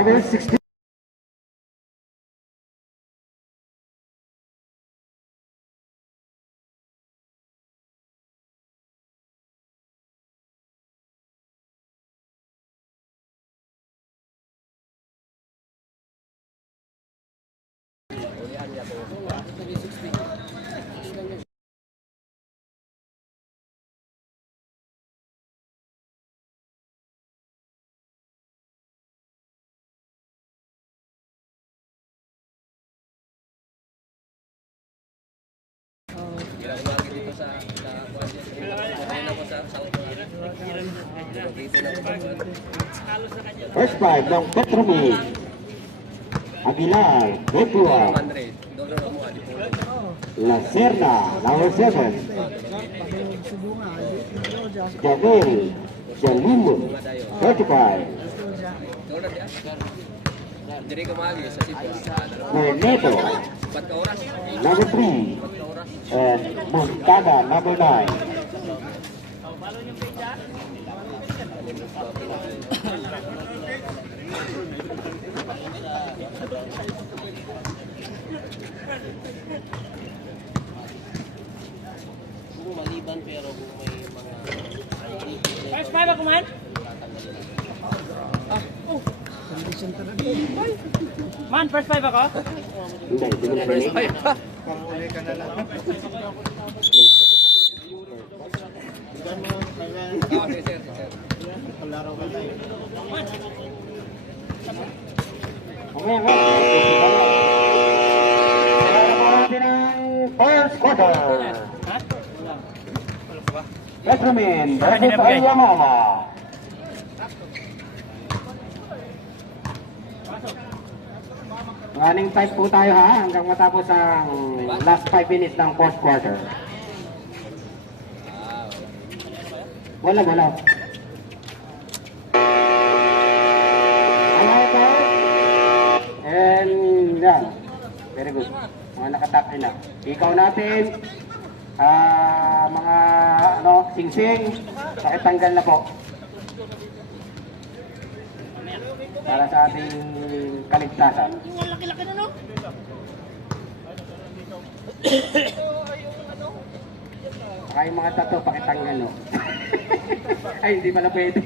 Number 16. First five ng Petromil. Aguilar, Betua. La Serna, number 7. Javel, Jalimo, 35. Merneto, number 3. And Montada, number 9. Maliban pero kung may mga First five ako man? Man, first five ako? First five pa. First quarter. Petromin versus Ayamama. Running time po tayo ha hanggang matapos ang last 5 minutes ng fourth quarter. Wala. And yan. Very good. Mga nakatap na. Ikaw natin. Mga sing-sing. Pakitanggal na po. Para sa ating kaligtasan. Yung laki-laki na no? Saka yung mga tato, pakitanggal no. Ay, hindi pala pwede.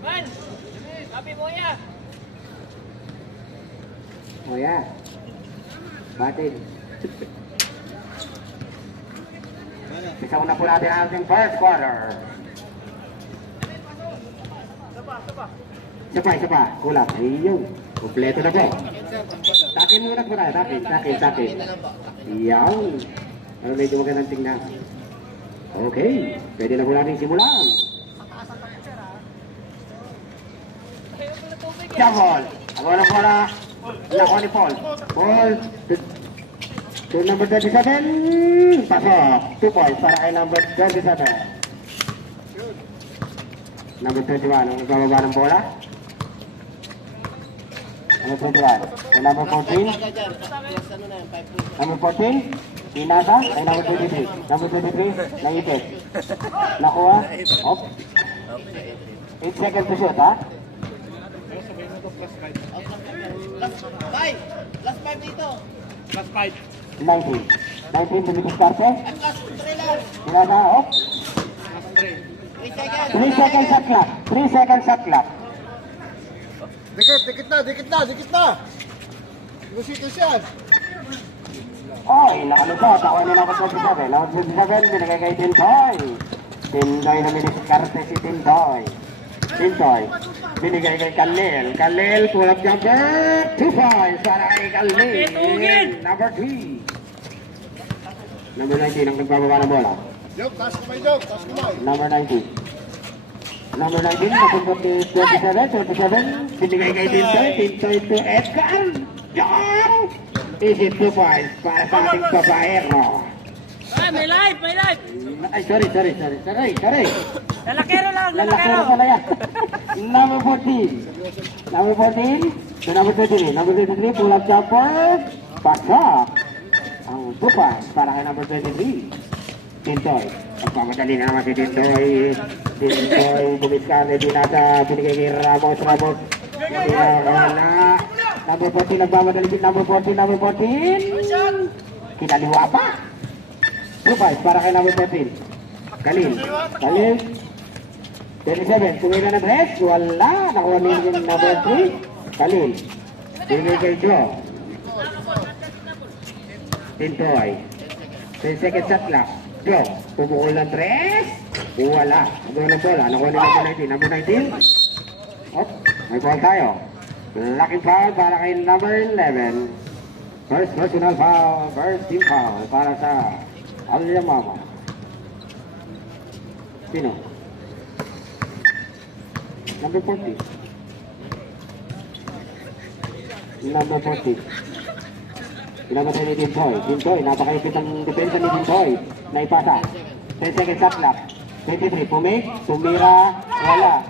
Man! Sabi mo ya! O yan. Batin. Isa muna po natin ang ating first quarter. Isa pa. Kulang. Ayun. Kompleto na po. Takin muna po tayo. Takin. Iyaw. Pero medyo magandang tingnan. Okay. Pwede na po natin simulan. Jabol. Bola. Nakuha ni Paul. Ball. To number 37. Pasok. 2 points para kay number 37. Number 31. Ang nagbababa ng bola. Number 21. Kay number 14. Number 14. Pinasa. Kay number 23. Number 23. Naipit. Nakuha. Op. 8 seconds to shoot ha. Last 5 dito. Last five. 19 tumitis karte. Last 3 lang. Pinasa. Op. 3 seconds sa clock. 3 seconds sa clock. Dikit na. Lusito siya. Oy, nakalusot. Ako ni number 27. Number 27, binigay kay Tintoy. Tintoy na miniskarte si Tintoy. Binigay kay Kalil, pull-up jumper. 2 points para kay Kalil. Number 3. Number 19 ang nagbababa ng bola. Jog, taas kamay. Number 19. Number 19, napuntot ni 27. Binigay kay Tintoy to Edgar. Jump! Easy 2 points para sa ating babaero. Ay, may live! Ay, sorry. Lalakero lang, Lalakero pala yan. Number 14. To number 23. Number 23, pull-up jumper. Pasok. Ang 2 points para kay number 23. Tintoy. Nagpamadali na naman si Tintoy. Tintoy, bumiskali din nasa binigay kay Ramos. Ramos. Wala. Number 14, nagpamadali din. Number 14, number 14. Kinaliwa pa. 2-5 para kay number 14. Kalil. Kalil. 27, tumila na dress. Wala. Nakuha niya yung number 3. Kalil. Binigay kay Joe. Tintoy. 10 seconds shot clock. Joe. Pumukul ng dress. Wala. Doon ang bola. Nakuha niya number 19. Number 19. Oh, may ball tayo. Lucky foul para kay number 11. First personal foul. First team foul para sa Alyamama. Sino? Number 40. Number 40. Pinabatay ni Tintoy. Tintoy, napakaipit ang depensa ni Tintoy. Naipasa. 10 seconds shot clock. 23, pumik, tumira, wala.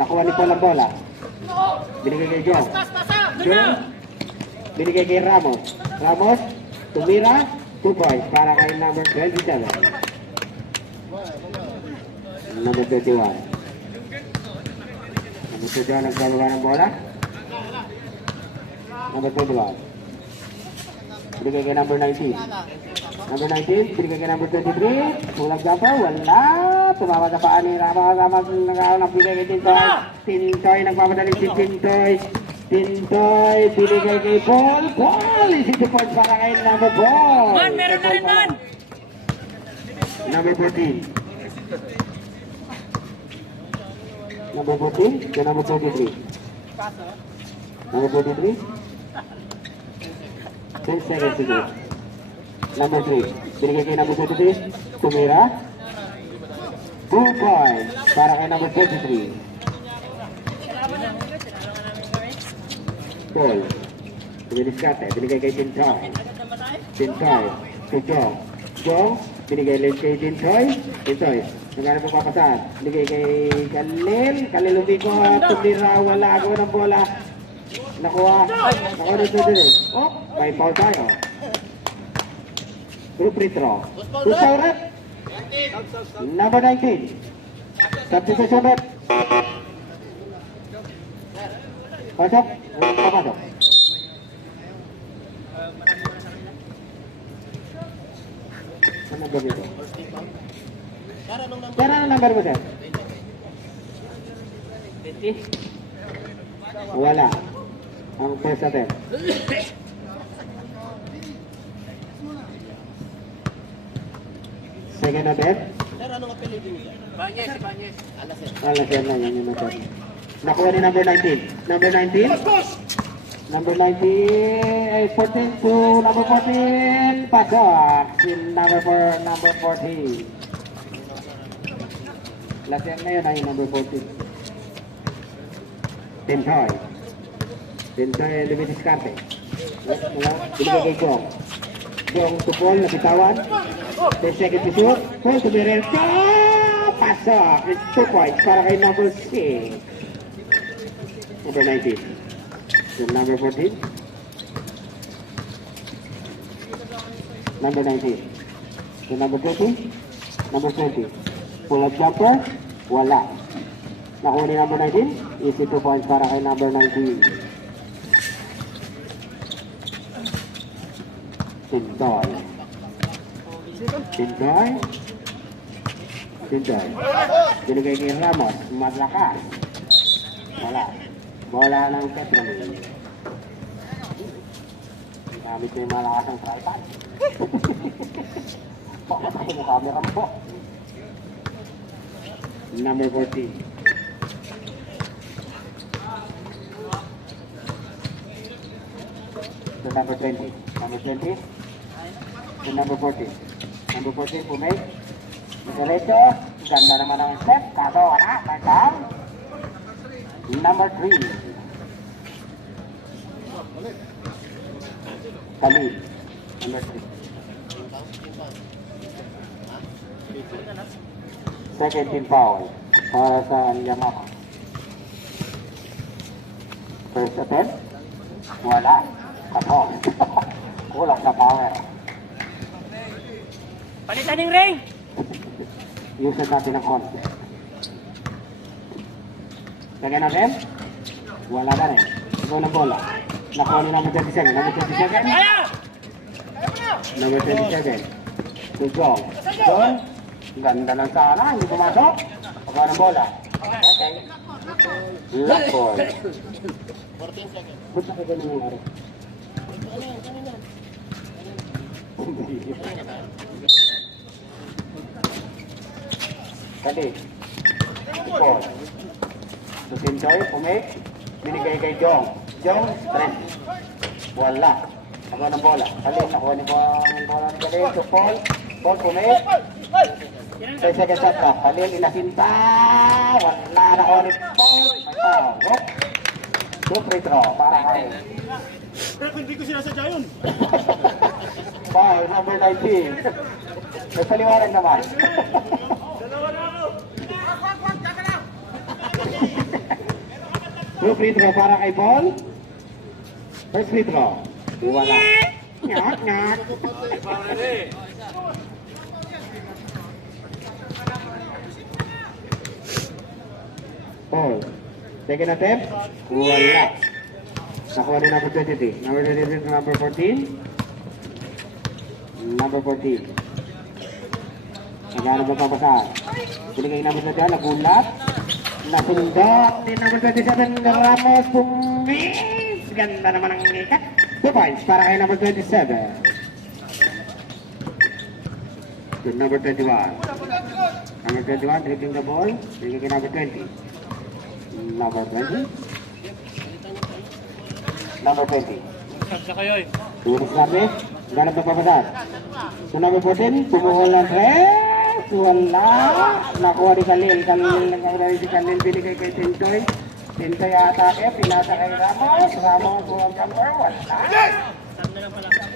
Nakuha ni Paul ang bola. Binigay kay Joe. Joe. Binigay kay Ramos. Ramos, tumira, 2 points para kay number 27. Number 21. Number 21 nagbababa ng bola. Number 21. Binigay kay number 19. Number 19, binigay kay number 23. Pulang jumper, wala. Tumama sa paan ni Ramos. Ramos nagbigay kay Tintoy. Tintoy, nagpapadali si Tintoy. Tintoy, binigay kay Paul. Paul, isi 2 points para kay number 4. Man, meron na rin man. Number 14. Number 14 ke number 23. Number 23. 10 seconds to go. Number 3. Binigay kay number 23. Tumira. 2 points para kay number 23. Paul. Binidiskate. Binigay kay Tintoy. Tintoy. To Joe. Joe. Binigay ulit kay Tintoy. Tintoy. Nagano po papasan. Binigay kay Kalil. Kalil umikot. Tumira. Wala. Agaw ng bola. Nakuha. Nakuha ng Tintoy. Oh, may foul tayo. Group free throw. Usaurat. Number 19. Substitution red. Pasok. Pasok. Ano number ito? Kaya ano number mo, sir? 20. Wala. Ang first attempt. Second attempt. Sir, anong apelido niya? Banyes, Banyes. Alas yan na, yan yung number. Nakuha ni number 19. Number 19. Number 19, 14 to number 14. Pasok. Si number 4, number 14. Last yan na yun ay number 14. Tintoy. Tintoy, lumidiskarte. Binigay kay Jong. Jong to Paul, nabitawan. 10 seconds to shoot. Paul to Mirel. Pasok. It's 2 points para kay number 6. Number 19. So number 14. Number 19. So number 20. Number 20. Pull up jumper. Wala. Nakuha ni number 19. Easy 2 points para kay number 19. Tintoy. Tintoy. Tintoy. Binigay kay Ramos. Malakas. Wala. Bola ng Petrolin. Gamit yung malakas ng tripod. Bakit ako mo camera mo? Number 14. So number 20. Number 20. So number 14. Number 14 pumay. Diretso. Ganda naman ang step. Kaso wala. Bandang. Number 3. Kali. Number 3. Second team foul para sa Yamaha. First attempt. Wala. Kato. Kulang sa power. Palitan ng ring! Usap natin ng konti. Lagyan natin. Wala na rin. Ikaw ng bola. Nakuha ni number 27. Number 27. Ayaw! Number 27. To Jong. Jong. Ganda lang sana. Hindi pumasok. Nakuha ng bola. Okay. Left ball. 14 seconds. Ba't sa kagano yung araw? Ano yan? Kanina. Kali. Ball. To Tintoy. Pumik. Binigay kay Jong. Jong. Stress. Wala. Nakuha ng bola. Kali. Nakuha ni bola ng Kali. To Paul. Paul. Pumik. 10 seconds shot clock. Khalil inasinta. Wala na ko ni Paul. May two free throw para kay. Pero hindi ko sinasadya yun. Paul, number 19. May paliwanag naman. Two free throw para kay Paul. First free throw. Wala. Nyak, nyak. Paul. Second attempt. Wala. Nakuha ni number 23. Number 23 to number 14. Number 14. Nagano ba papasahan? Binigay number 23. Nagulat. Nasundok ni number 27. Ramos. Pumis. Ganda naman ang ikat. 2 points para kay number 27. To number 21. Number 21 dribbling the ball. Binigay kay number 20. Number 20. Number 20. Sa kayo eh. Tulis namin. Ganap na papasan. So number 14. Pumuhol ng tres. Wala. Nakuha ni Khalil. Nakuha si Khalil. Binigay kay Tintoy. Tintoy atake. Pinasa kay Ramos. Ramos buwang jumper. Wala.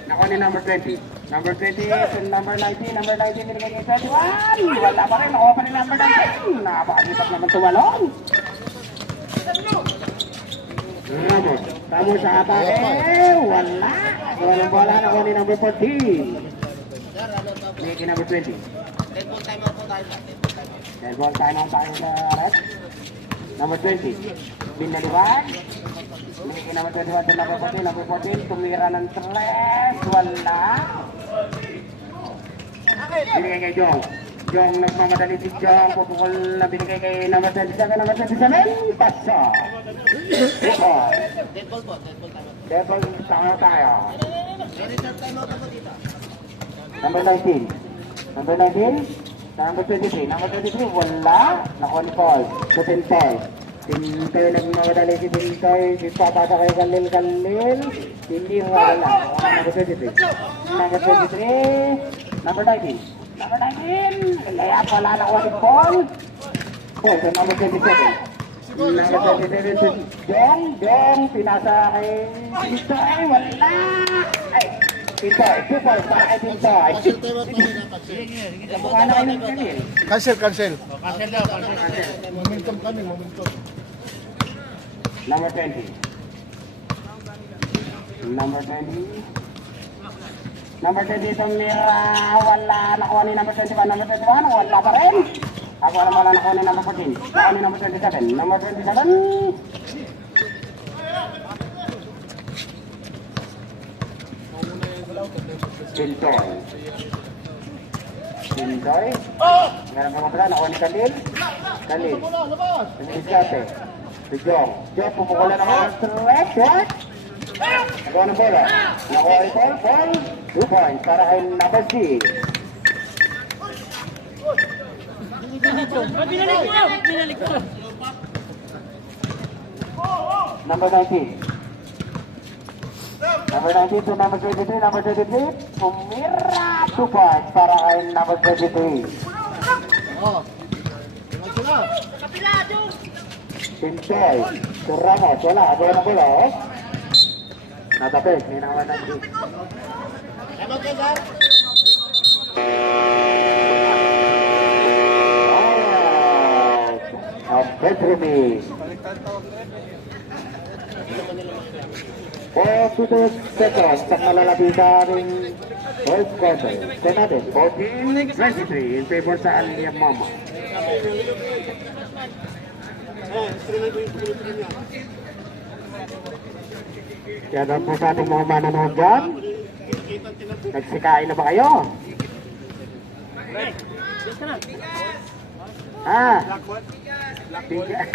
Nakuha ni number 20. Number 20 to number 19. Number 19 binigay kay 21. Wala pa rin. Nakuha pa rin number 19. Napakalipat naman tumalong. Ramos. Ramos sa atake. Wala. Walang bola na ni number 14. Binigay kay number 20. Red ball time out po tayo. Red ball time out tayo sa red. Number 20. Binaliwan. Binigay kay number 21 to number 14. Number 14. Tumira ng tres. Wala. Binigay kay Jong. Jong nagmamadali si Jong. Pupukol na binigay kay number 27. Number 27. Pasa. Ipon. Dead ball po. Dead ball time out. Dead ball time out tayo. Very short time out po dito. Number 19. Number 19. Number 23. Number 23. Wala. Nakuha ni Paul. So, Tintoy. Tintoy nagmamadali si Tintoy. Si Papa sa kay Galil. Galil. Hindi wala. Number 23. Number 23. Number 19. Number 19. Kaya wala nakuha ni Paul. Paul. So, number 27. Number 27 to Jong. Jong. Pinasa kay Tintoy. Wala. Ay. Tintoy. 2 points para kay Tintoy. Cancel tayo at tayo dapat. Mukha na kayo ng kanil. Cancel, cancel. Cancel daw, cancel. Momentum kami, momentum. Number 20. Number 20. Number 20 itong Mira. Wala. Nakuha ni number 21. Number 21. Wala pa rin. Ako alam wala nakuha ni number 14. Nakuha ni number 27. Number 27. Tintoy. Tintoy. Meron pa pala. Nakuha ni Khalil. Khalil. Bola, labas. Piniskate. Si Jong. Jong, pupukulan naman ng straight shot. Nakuha ng bola. Nakuha ni Paul. Paul. 2 points para kay number 6. Binalik ko. Number 19. Number 19 to number 23. Number 23. Pumira. 2 points para kay number 23. Oh. Diba sila? Tintoy. To Ramos. Wala. Nakuha ng bola. Natapos. May nakuha ng 6. Time out kayo, sir. Alright. Of Petrumi. 42 seconds sa kalalabitan ng fourth quarter. So natin, 14-23 in favor sa Aliyah Mama. Kaya doon po sa ating mga manonood dyan, nagsikain na ba kayo? Ah! Bigyan.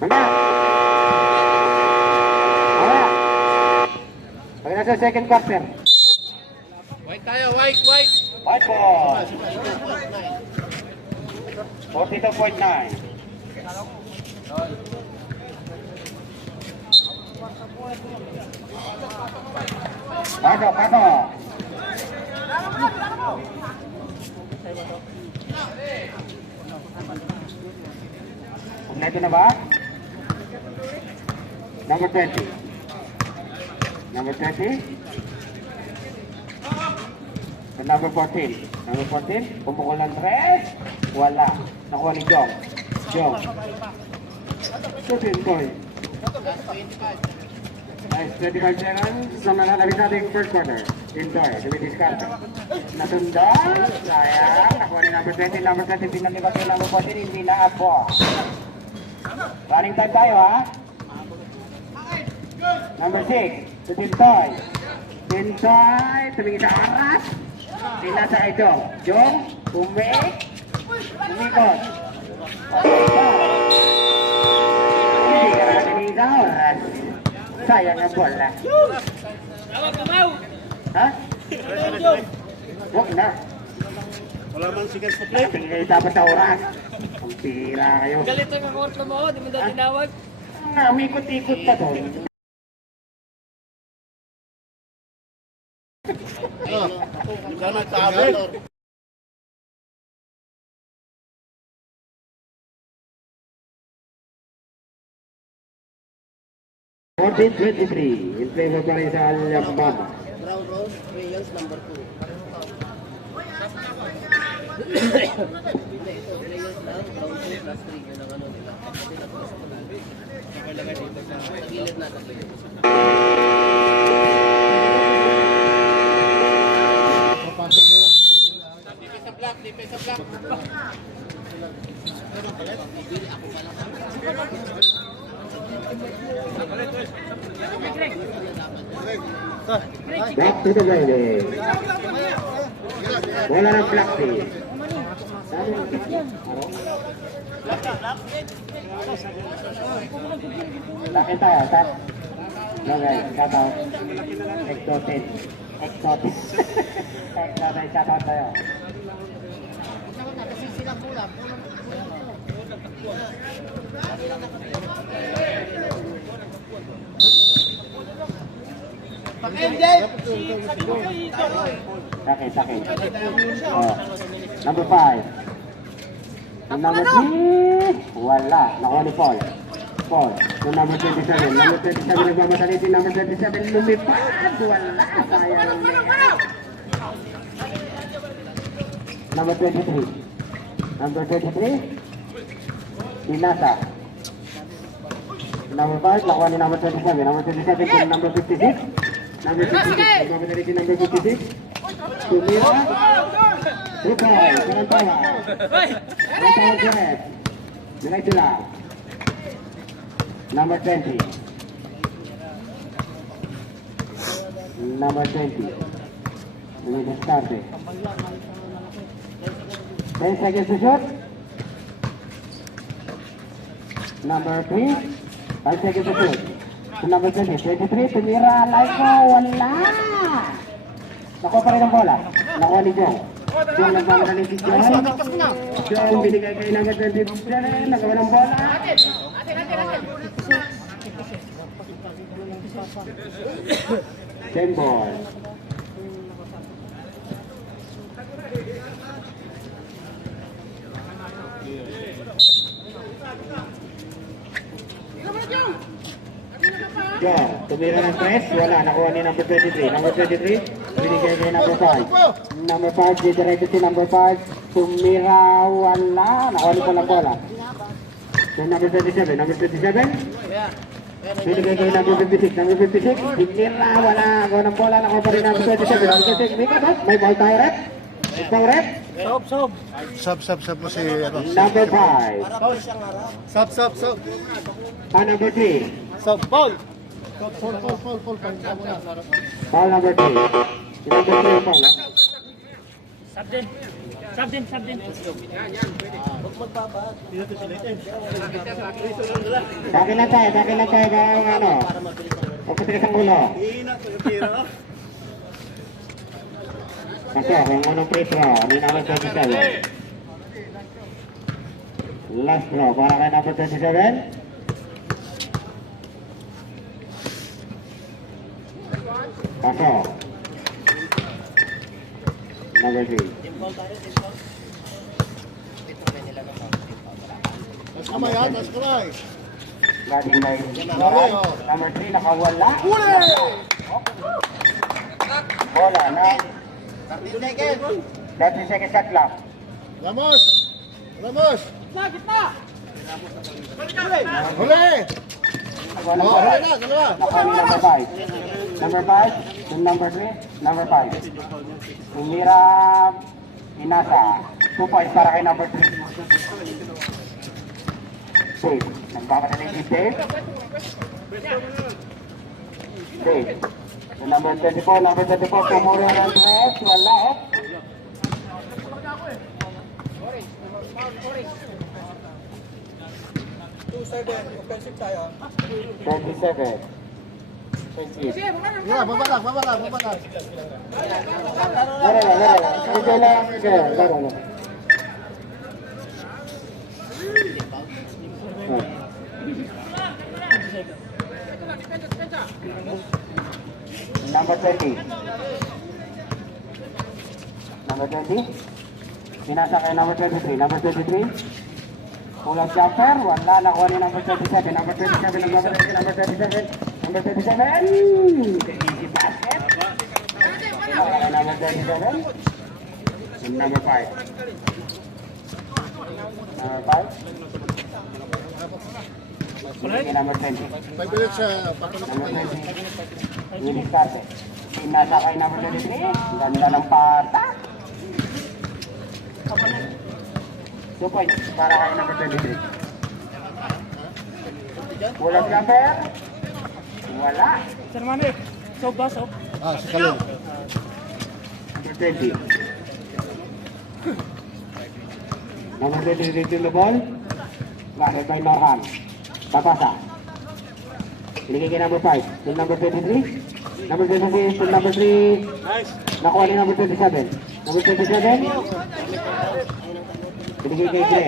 Hanggang! Wala! Pag nasa second quarter. White tayo, white, white. White ball! 42.9. Pasok, pasok! Kompleto na ba? Number 20. Number 20. And number 14. Number 14. Pumukul ng 3. Wala. Nakuha ni Jong. Jong. 2 point. Nice. 25 seconds. Sa nalalabis natin first quarter. Indoor. Dumidiscard. Natundang. Sayang. Nakuha ni number 20. Number 20. Pinalibag yung number 14. Hindi na ako. Running time tayo ha. Number 6. To Tintoy. Tintoy. Tumingin sa oras. Sila sa ito. Jong. Umikot. Hindi ka na tumingin sa oras. Sayang ang bola. Tawag ka, Mau. Ha? Huwag na. Wala man sigal sa play. Tingin kayo dapat sa oras. Ang pira kayo. Galit ang kakort na mo, di mo daw tinawag. Umikot-ikot pa doon. Ikaw nagsabi. 14-23 in favor pa rin sa Aliyah Mama. Brown rose, crayons number 2. Hindi, ito, crayons lang, brown rose plus 3. Yun ang ano nila. Kasi natapos ko na. Nakalagay dito sa gilid natin. Papasok na yung Lipe sa black, lipe sa black. Bibili ako pala. Back to the building. Wala ng plastic. Bakit tayo? Okay, shoutout. Exotic. Exotic. Exotic, shoutout tayo. Sakit. Oh. Number 5. Number 3. Wala. Nakuha ni Paul. Paul. Yung number 27. Number 27 nagmamadali din. Number 27 lumipad. Wala. Sayang niya. Number 23. Number 23. Inasa. Number 5. Nakuha ni number 27. Number 27 to number 56. Number 56. Nagmamadali din number 56. Tumira. Rupay. Karantawa. Karantawa Jeff. Diretso lang. Number 20. Number 20. Dumidiscarte. 10 seconds to shoot. Number 3. 5 seconds to shoot. To number 20. 23. Tumira. Laiko. Wala. Nakuha pa rin ang bola. Nakuha ni Jong. Jong nagmamadali si Jong. Jong binigay kay number 27. Nagawa ng bola. 10 ball. Jong, tumira ng press, wala, nakuha ni number 23. Number 23, binigay kay number 5. Number 5, didiretso si number 5. Tumira, wala, nakuha ni Paul ang bola. So number 27, number 27. Binigay kay number 56. Number 56. Binira. Wala. Gawa ng bola. Nakuha pa rin number 27. Number 26. May kabot. May ball tayo rep. Ipang rep. Sub mo si ano. Number 5. Sub. Number 3. Sub, ball. Fall. Pahinga mo na. Ball number 3. Number 3 ball. Sub din. Takin lang tayo bang ano. Pagkatigas ang ulo. Pasok, ang unang free throw. Ni number 27. Last throw para kay number 27. Pasok. Number 3. Taas kamay ha, taas kamay. Lagi na yung Kamay, oh. number 3 nakawala. Huli! Bola na. 30 seconds shot clock. Ramos! Huli! Wala Oh, bola. huli na, dalawa. Nakawala number 5. Number 5, yung number 3, number 5. Umira Inasa. 2 points para kay number 3. Save. Nagkakataling si Dave. Dave. Yung number 24, Tomorrow Andres. Wala eh. Offensive tayo. 27. 28. Yeah, babalag. Laro lang. Number 20. Number 20. Pinasa kay number 23. Number 23. Pull-up jumper. Wala. Nakuha ni number 27. Number 27. Number 27. Number 27. Easy basket. Wala kay number 27. Number 5. Number 5. Number 20. 5 minutes patulog Number tayo. 20. Willis Carter. Pinasa kay number 23. Ganda ng pata. 2 points para kay number 23. Pull-up jumper. Wala. Si Kalin. Number 20. Number 20 reaching the ball. Guarded by Norhan. Papasa. Binigay kay number 5. Yung number 23. Number 26. Yung number 3. Nakuha ni number 27. Number 27. Binigay kay Gre.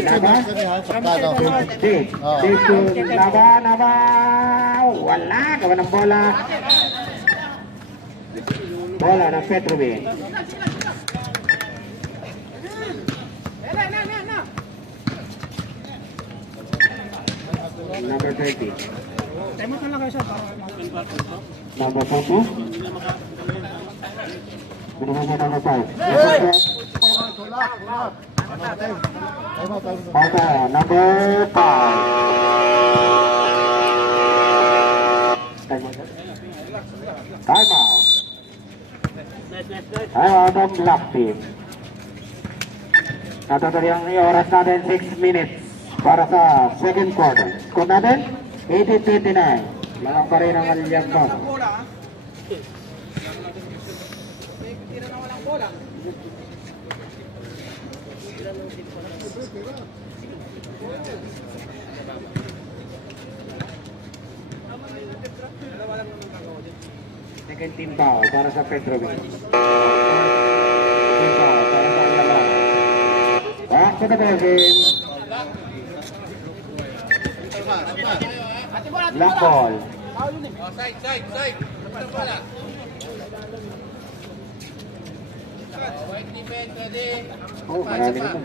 Naba. Sakado. Dave. Dave to Naba. Wala. Gawa ng bola. Bola ng Petrovic. Number 30. Number 20. Binigay kay number 5. Tulak. Time out. Okay, number 5. Time out. Time out of black team. Natatali ang oras natin 6 minutes para sa second quarter. Score natin 18-29. Lalang pa rin ang Aliag Bang. Tira na walang bola. Second team foul para sa Petrovic. Team foul para sa Aliag. Back to the ball game. Black ball. Side. Bola. White defense, ready. Oh, marami naman.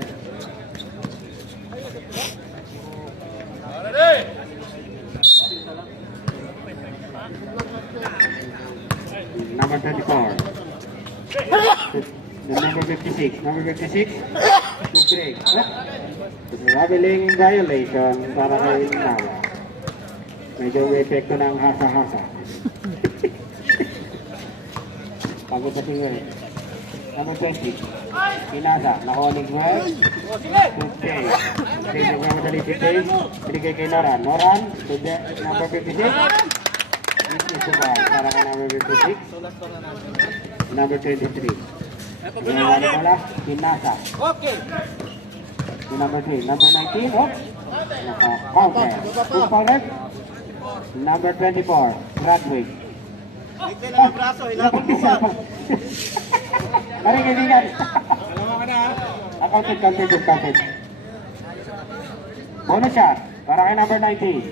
Ready. Number 24. The number 56. Number 56. break. Mabiling violation para kay Nawa. Medyo may epekto ng hasa-hasa. Pagod pa tingin. Number 20. Kinasa. Nakuha ni Gwen. Okay. Okay, nagmamadali si Tay. Binigay kay Noran. Noran. Number 56. This is para kay number 56. Number 23. Wala. Kinasa. Okay. Number 3. Number 19. Oh. Naka-counter. Full counter. Number 24. Bradwick. Kailangan braso, ilapag mo ba? Pare kaibigan. Alam mo ka na, ha? Counted. Bonus shot. Para kay number 19.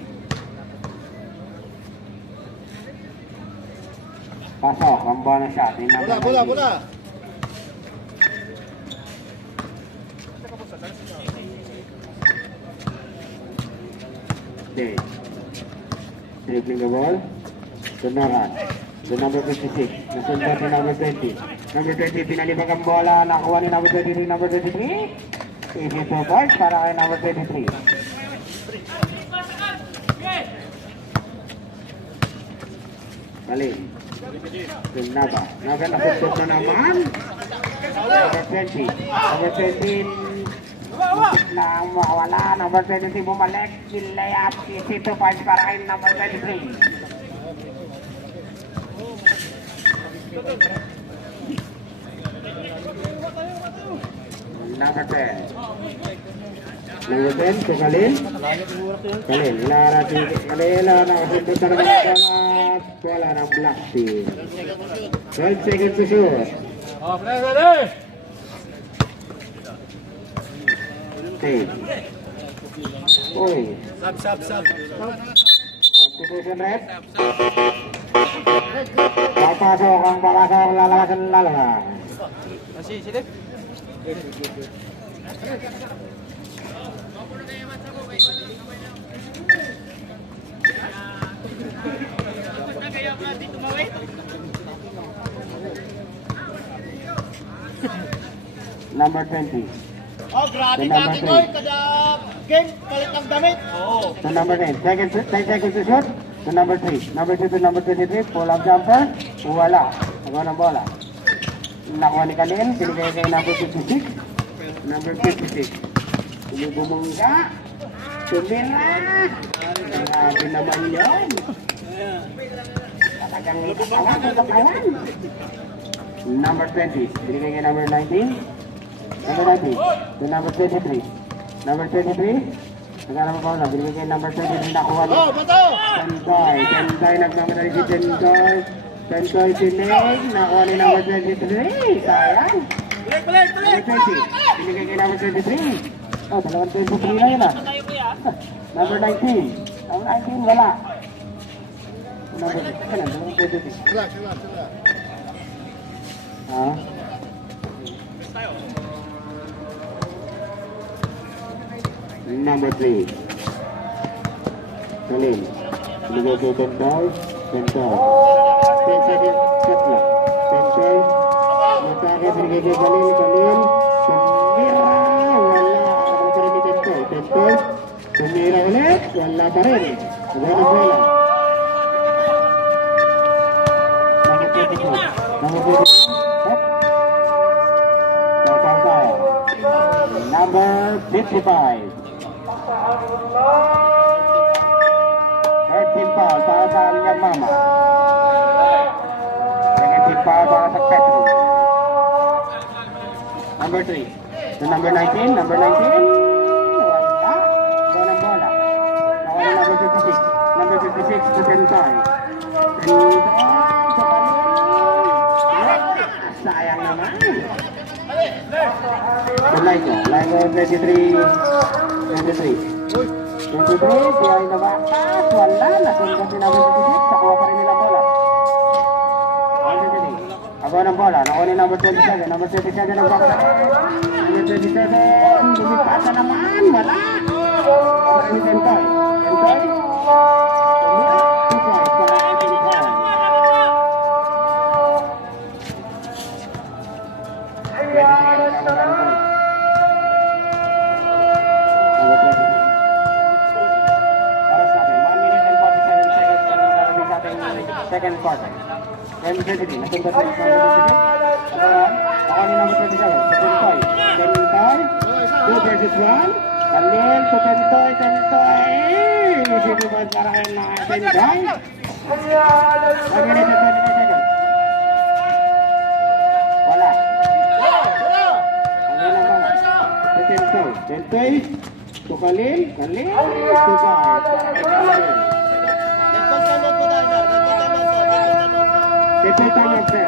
Pasok ang bonus shot. Yung number Bola, 19. bola. Day. Dribbling the ball. To Noran. To number 56. Nasundan ni number 20. Number 20, pinalibag ang bola. Nakuha ni number 23. Number 23. Easy 2 points para kay number 23. Balik. Yung Naba. Naba nasundan na naman. Number 20. Number 20. Na mawala. Number 23 bumalik. Layup. Easy 2 points para kay number 23. Number 10. Number 10, to Kalil. Kalil, larating Kalil, nakasunod na naman sa wala ng black team. 12 seconds to shoot. Oh, ready! Tape. Uy, Sab. substitution rep. Papasok ang lalabas. Sige. Number 20. Oh, grabe Number natin, 3. oy. Kada game, palit ang damit. Oo. To number 10. 10 seconds to shoot. To number 3. Number 2 to number 23. Pull-up jumper. Wala. Nagawa ng bola. Nakuha ni Kalil. Binigay kay number 56. Number 56. Bumungga. Tumira. Grabe naman yun. Talagang katawan. Number 20. Binigay kay number 19. Number 19. To number 23. Number 23. Nagkala mo ba? Binigay kay number 23. Nakuha ni Oh, bato. Tendoy, nagmamadali si Tendoy. Tendoy sinig, nakuha ni number 23. Sayang. Number 20. Binigay kay number 23. Oh, dalawang 23 na yun ah. Number 19. Number 19, wala. Number 23. Dalawang 23. Sila. Ha? Number 3. Salim. Binigay kay Tendoy. 10 seconds. Shot lang. Tendoy. Matake. Binigay kay Kalil. Tumira. Wala. Ano pa rin ni Tendoy. Tumira ulit. Wala pa rin. Wala na bola. Number 22. Number 22. Number 55. 13 foul para sa Alian Mama. Negative foul para sa Petro. Number 3. So number 19. Number 19. Wala. Bola bola. Nawala number 56. Number 56 to Tendoy. Tendoy sa Kalil. Sayang naman. Laigo 23. 23, behind the backpass, wala, nasundan si number 56, nakuha pa rin nila bola. Ako ng bola, nakuha ni number 27, number 27 ang backpass. Number 27, lumipasa naman, wala. Para ni Tendoy. Tendoy? quarter. 23, napunta sa number 23. Ako ni number 27, sa Tentoy. Tentoy, 2 versus 1. Kalil, to Tentoy, Tentoy. Isipin ba para kayo mga Tentoy? 1 minute and 25 seconds. Wala. Ano na ba? Sa Tentoy. Tentoy, to Kalil, Kalil, to Bar. Tentoy time of 10.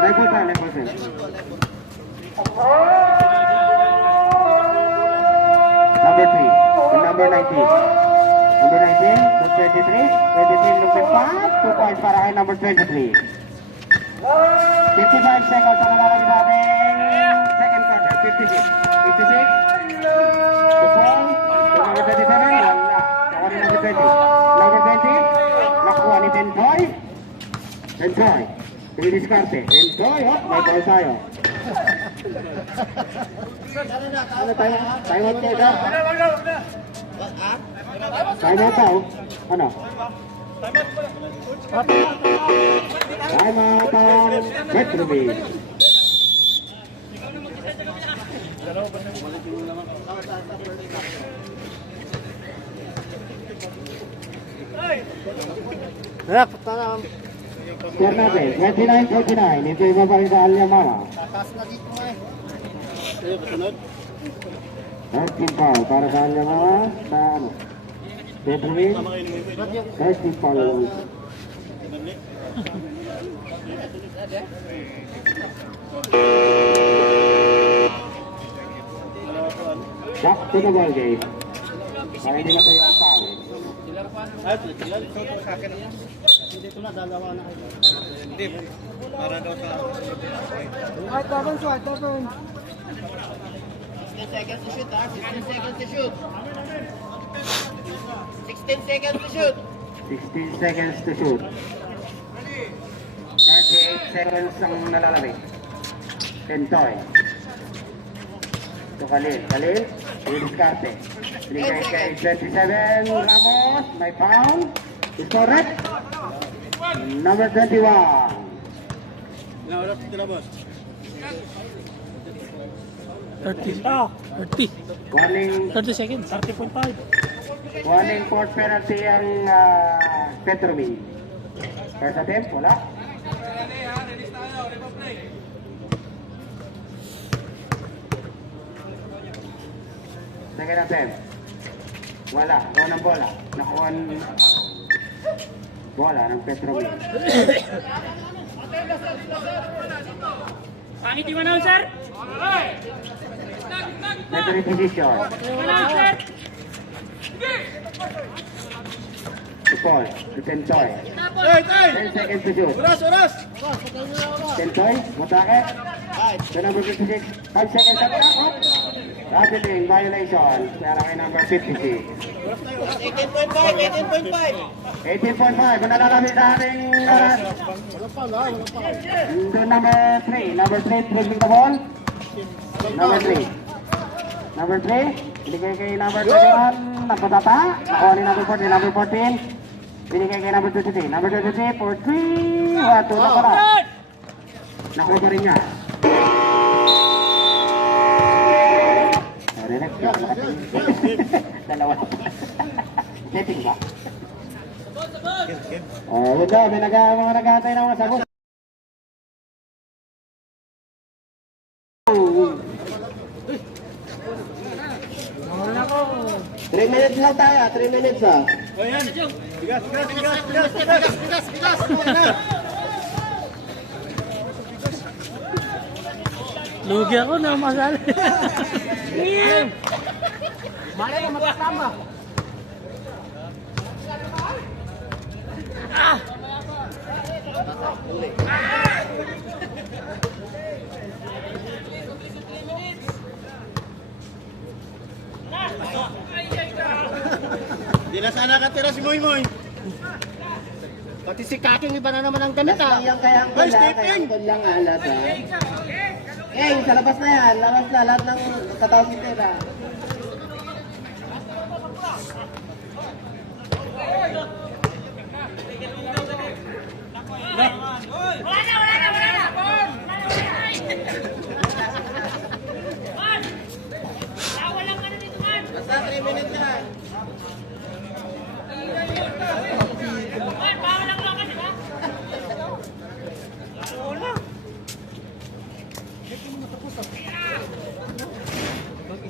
Level time, level 10. Number 3, and number 19. Number 19, to 23. 23, look at 5. 2 points para kay number 23. 55 seconds ang nalalagay sa ating second quarter. 56. 56. 2 points. To number 27. Wala. Nakuha ni number 20. Number 20. Nakuha ni Tentoy. Tentoy. Didiskarte. Tentoy. Oh, may ball tayo. Ano tayo? Time out tayo. Time out tayo. Ano? Time out ang Metromin. Score natin, 29-29. Ito yung mabalik sa Alyamara. 13 foul para sa Alyamara. Sa ano? Metromin. 13 foul. Back to the ball game. Para hindi na tayo ang foul. Hindi. Para daw sa... 16 seconds to shoot, ha? 16 seconds to shoot. 16 seconds to shoot. 16 seconds to shoot. 38 seconds ang nalalabig. Tentoy. Ito Kalil. Kalil. Didiskarte. Binigay kay 27. Ramos. May foul. Is correct. Number 21. Oras sila, boss. 30. 30. Warning. 30 seconds. 30.5. Warning court penalty ang Petromin. First attempt. Wala. Second attempt. Wala. Gawa ng bola. Nakuha ng bola ng Petromin. Pangit yung announcer! Referee position. Announcer! To Paul. To Tentoy. 10 seconds to shoot. Oras! Tentoy. Mutake. To number 56. 5 seconds at top. Rapiding violation. Para kay number 56. 18.5, 18.5. 18.5. Kung nalalami sa ating oras. To number 3. Number 3. Dribbling the ball. Number 3. Number 3. Binigay kay number 21. Napatata. Nakuha ni number 14. Number 14. Binigay kay number 23. Number 23 for 3. Wato na pala. Nakuha pa rin niya. Dalawa. Setting ba? Oh, wala. May mga nag-aantay ng mga sagot. 3 minutes lang tayo, 3 minutes ah. Ayan. Bigas. Lugi ako na masali. Mana yang magkasama? Di na sana katira si Moy Moy. Pati si Kaking iba na naman ang damit, ha? Yung kaya ang Ay, bola, stepping! kaya ang bola lang alas ah. Sa labas na yan, labas na, lahat ng katao si Tera. Basta 3 minutes lang.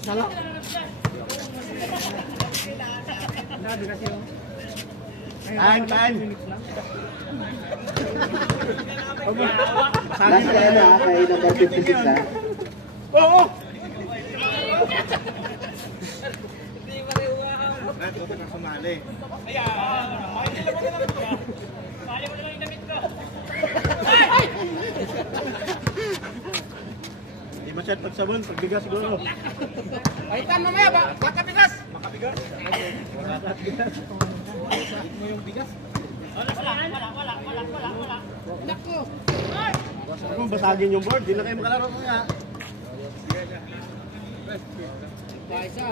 Isa lang. Time. Last kayo na kay number 56 ha. Oo! Hindi masyad pagsabon, pagbigas siguro. Paitan mamaya ba? Makabigas. Kung basagin yung board, di na kayo makalaro nga. Paisa.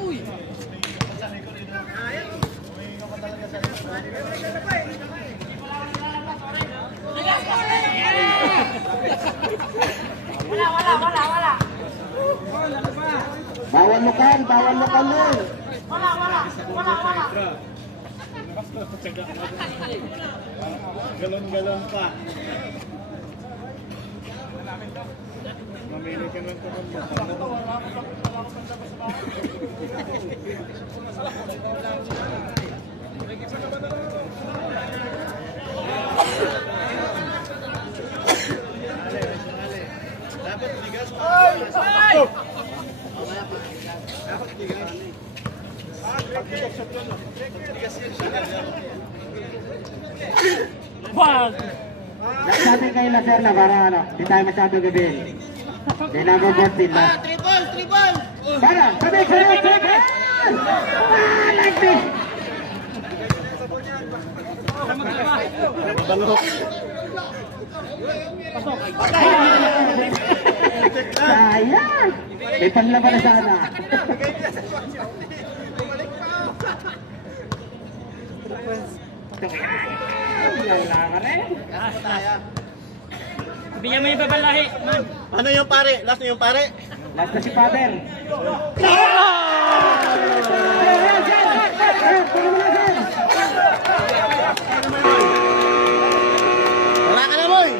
Uy. Bawal lokal nun. Galon-galon pa. Mamili ka ng dapat bigas pa. Wag! Sabi kayo na sir na para ano, di tayo masyado gabi. Di na mabutin na. Triple. Para, sabi kayo, like this. Balok. Sayang. May panlaban na sana. Sabi niya may babalahi, man. Ano yung pare? Last na yung pare? Last na si Father. Wala ka na, boy!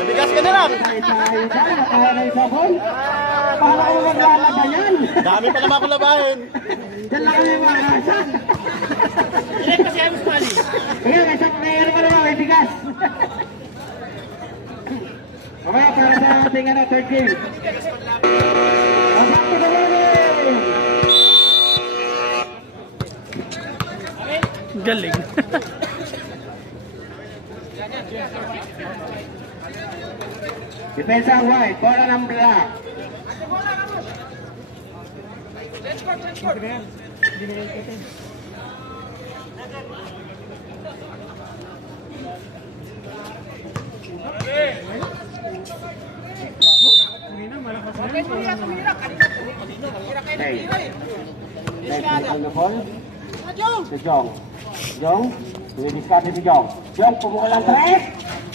Nabigas ka na lang! Tayo dyan, natawa na yung sabon. Para ko maglalaban yan. Dami pa naman akong labahin! Diyan lang kami mga kasan. Ilan kasi ang mali? Kaya may isang player pa naman, may bigas. Okay, para sa ating third game. Ang sakto na rin. Galing. Depensa ang white, bola ng black. Hey. Next, on the ball. Si Jong. Jong, dumidiskarte si Jong. Jong, pumukul ang tres.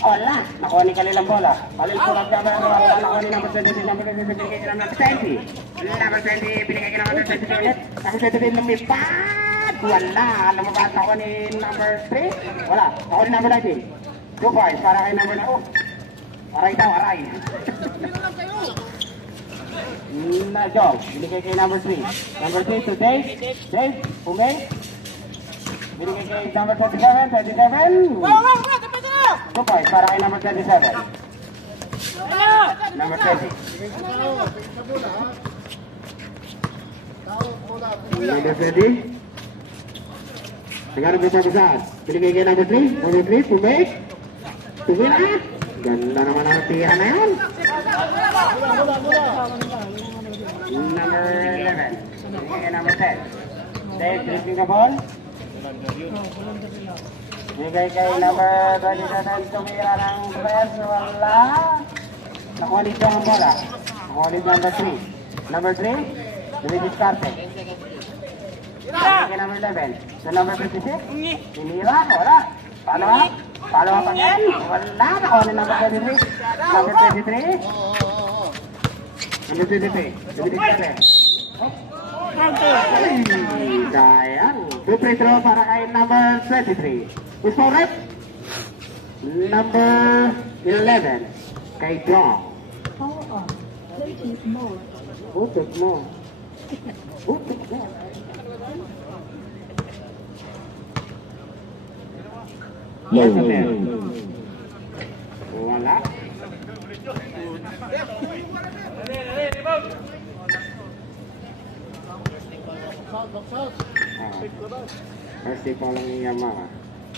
Wala. Nakuha ni kanilang bola. Palil po lang siya. Nakuha ni number 20. Number 20, binigay ka number 20. Number 20, binigay ka number 20 ulit. Number 20, lumipad. Wala. Alam mo ba, nakuha ni number 3? Wala. Nakuha ni number 19. 2 points para kay number 9. Aray daw, aray. Na Jong, binigay kay number 3. Number 3 to Dave. Dave, umay. Binigay kay number 27. 27. 2 points para kay number 27. Number 20. Number 20. Sekarang besar-besar. Binigay kay number 3. Number 3, umay. Tunggu na. Ganda naman ang tira na yan. Number 11. Binigay kay number 10. Dave, dribbling the ball. Bigay kay number 27, tumira ng press, wala. Nakuha dito ang bola. Nakuha dito number 3. Number 3, dumidiskarte. Bigay kay number 11. So number 56, tinira, wala. Paano ha? Follow up again. Wala. Nakuha ni number 23. Number 23. Number 23. 27. Ay, sayang. Two free throw para kay number 23. Who's for it? Number 11. Kay John. Utok mo. Utok mo. Wala. First tip lang yung Yamaha.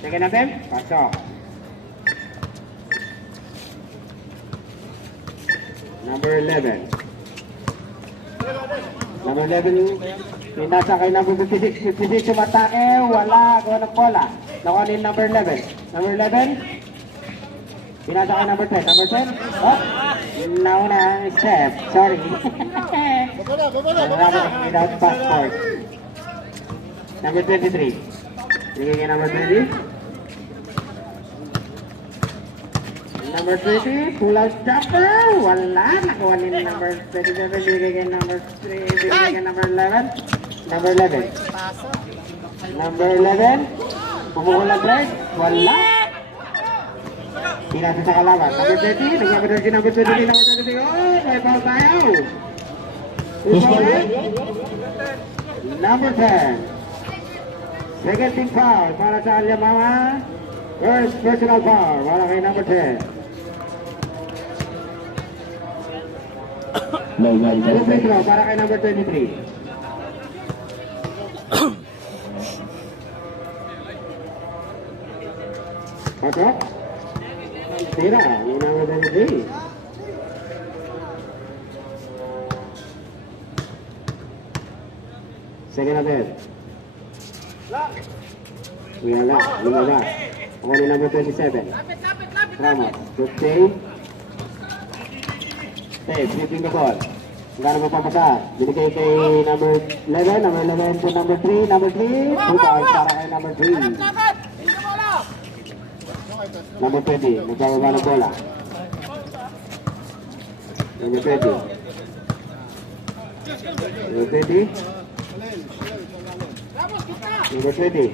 Sige natin. Pasok. Number 11. Number 11. Pinasa kay number 56. 56 sumatake. Wala. Gawa ng bola. Nakuha ni number 11. Number 11. Pinasa kay number 10. Number 10. Oh. Nauna ang step. Sorry. Without passport. Number 23. Bigay kay number 20. Number 20. Pull out jumper. Wala. Nakuha ni number 27. Bigay kay number 3. Bigay kay number 11. Number 11. Number 11. Pumukul ang break. Wala. Pinasa sa kalaban. Number 20. Nagpapadal si number 23. Number 23. Oh, may foul tayo. Who's for it? Number 10. Second team foul para sa Alyamama. First personal foul para kay number 10. Two free throw para kay number 23. Pasok. Tira, yung number 23. Second attempt. Wala, lumabas. Ako ni number 27. Ramos, good save. Save, sweeping the ball. Gano'n mo pamasa? Binigay kay number 11, number 11 to number 3, number 3. 2 points para kay number 3. Number 20, nagbababa ng bola. Number 20. Number 20. Number 20.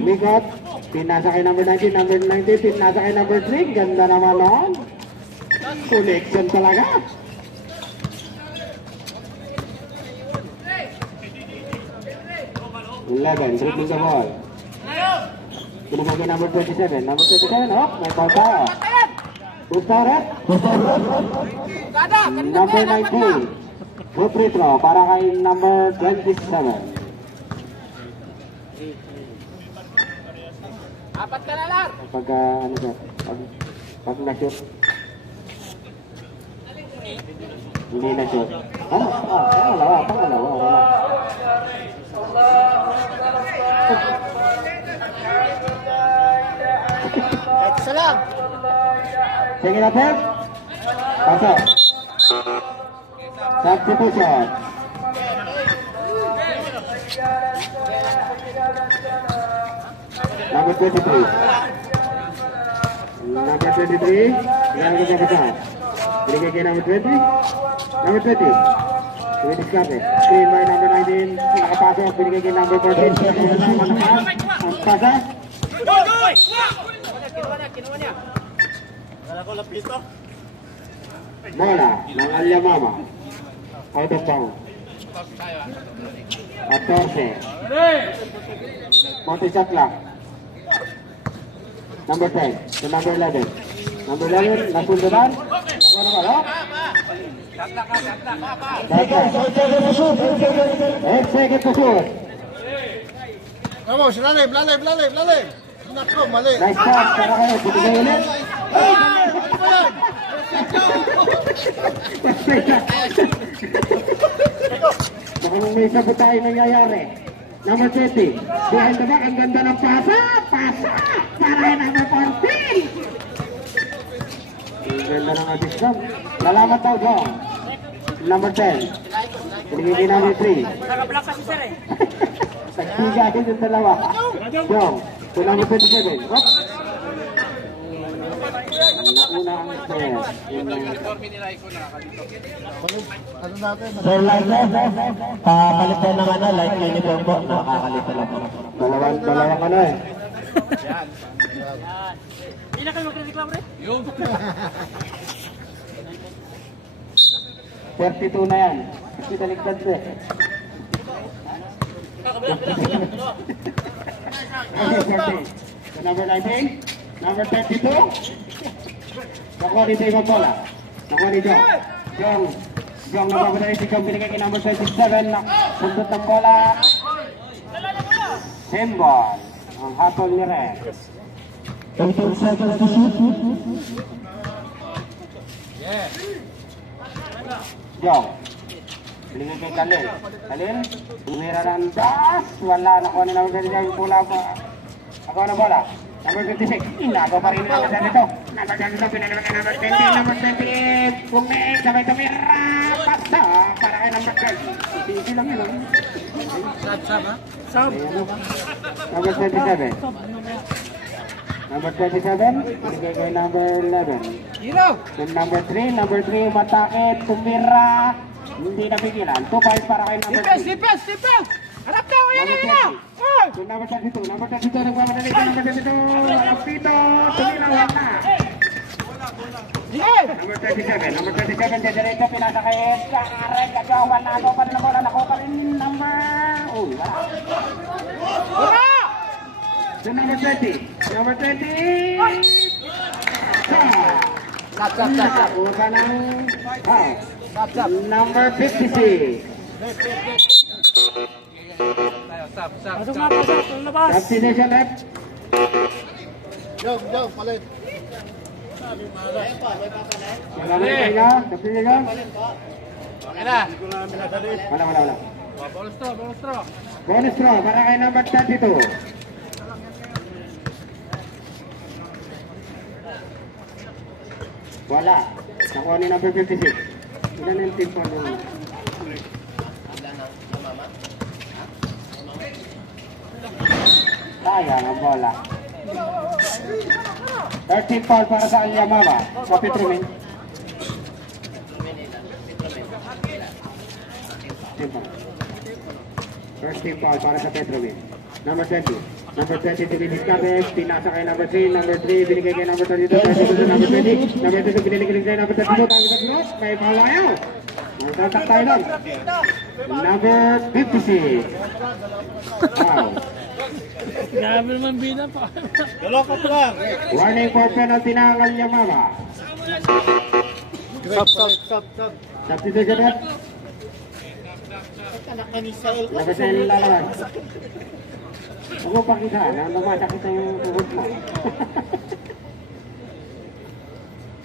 Umikot. Pinasa kay number 19. Number 19. Pinasa kay number 3. Ganda naman noon. Connection talaga. Dribbling the ball. Binigay kay number 27. Number 27. Oh, may call tayo. Who's for it? Number 19. Good free throw para kay number 27. Apat ka na lang. Pag ano ba? Pag na-shoot. Hindi na-shoot. Pangalawa. Isa lang. Sige na, Pep. Pasok. Substitution. Number 23. Number 23. Yang ko kapatid. Binigay kay number 20. Number 20. Diskarte. Screen by number 19. Nakapasok. Binigay kay number 14. Ang pasa. Kinuha niya. Bola ng Alyamama. Out of bounds. 14. Monty shot clock. Number 10 to number 11. Number 11, nasunduran. Ano naman, oh? 8 seconds to shoot. Ramos, lalim. Nako, mali. Nice pass para kayo. Bibigay ulit. Mukhang may sabot tayo nangyayari. Number 20. Behind the back. Ang ganda ng pasa. Para kay number 14. Ang ganda ng assist. Salamat daw, Jong. Number 10. Binigay kay number 3. Nakablock kasi sir eh. Nagtiga din yung dalawa. Jong. To number 27. Oops. Answer. Ano natin? Sir License, palitan ng ano, light uniform po, nakakalito lang po. Dalawang ano eh. Hindi na kayo magreklamo rin? 32 na yan. Kasi taligtad ko eh. Number 19, number 32. Nakuha dito ibang bola. Nakuha ni Jong. Jong nababalik si Jong, binigay kay number 27. Sundot ng bola. Symbol. Ang hatol ni Rex. 18 seconds to shoot. Jong. Binigay kay Khalil. Khalil, tumira ng das. Wala, nakuha ni number 27 yung bola pa. Nakuha na bola. Number 56, inagaw pa rin ang number 22. Number 22, pinagawa kay number 20. Number 28, bumig, sabay tumira. Basta, para kay number 30. Easy lang yun. Sab. Number 27. Number 27, binigay kay number 11. Yung number 3, matake, tumira. Hindi napigilan. 2 points para kay number 3. Defense! Harap daw! Number 20. Yung number 32, nagmamadali ka number 22. Harap dito, tumira, wala. Number 27, Dederecho, pinasa kay Edgar. Kagawan na ako pa rin ang bola. Nakuha pa rin number... Oh, wala. Yung number 20. Nakakuha ka ng... Number 56. Pasok na, pasok! Ang labas! Destination left. Jog, palit. Destination. Wala. Bonus throw para kay number 32. Wala. Nakuha ni number 56. Ilan yung team po nung... Sayang ang bola. 13 foul para sa Alyamama. Sa Petromin. First team foul para sa Petromin. Number 20. Number 20, Dimitris Cabez. Pinasa kay number 3. Number 3, binigay kay number 32. Number 20. Number 2, binigay kay number 32. Tayo sa Glot. May foul ayaw. Magtatak tayo doon. Number 56. Foul. Grabe naman bida pa. Warning for penalty na ang Alyamama. Stop. Substitution rep. Labas na yung lalabas. Huwag mo pakita na lumasakit na yung tuhod mo.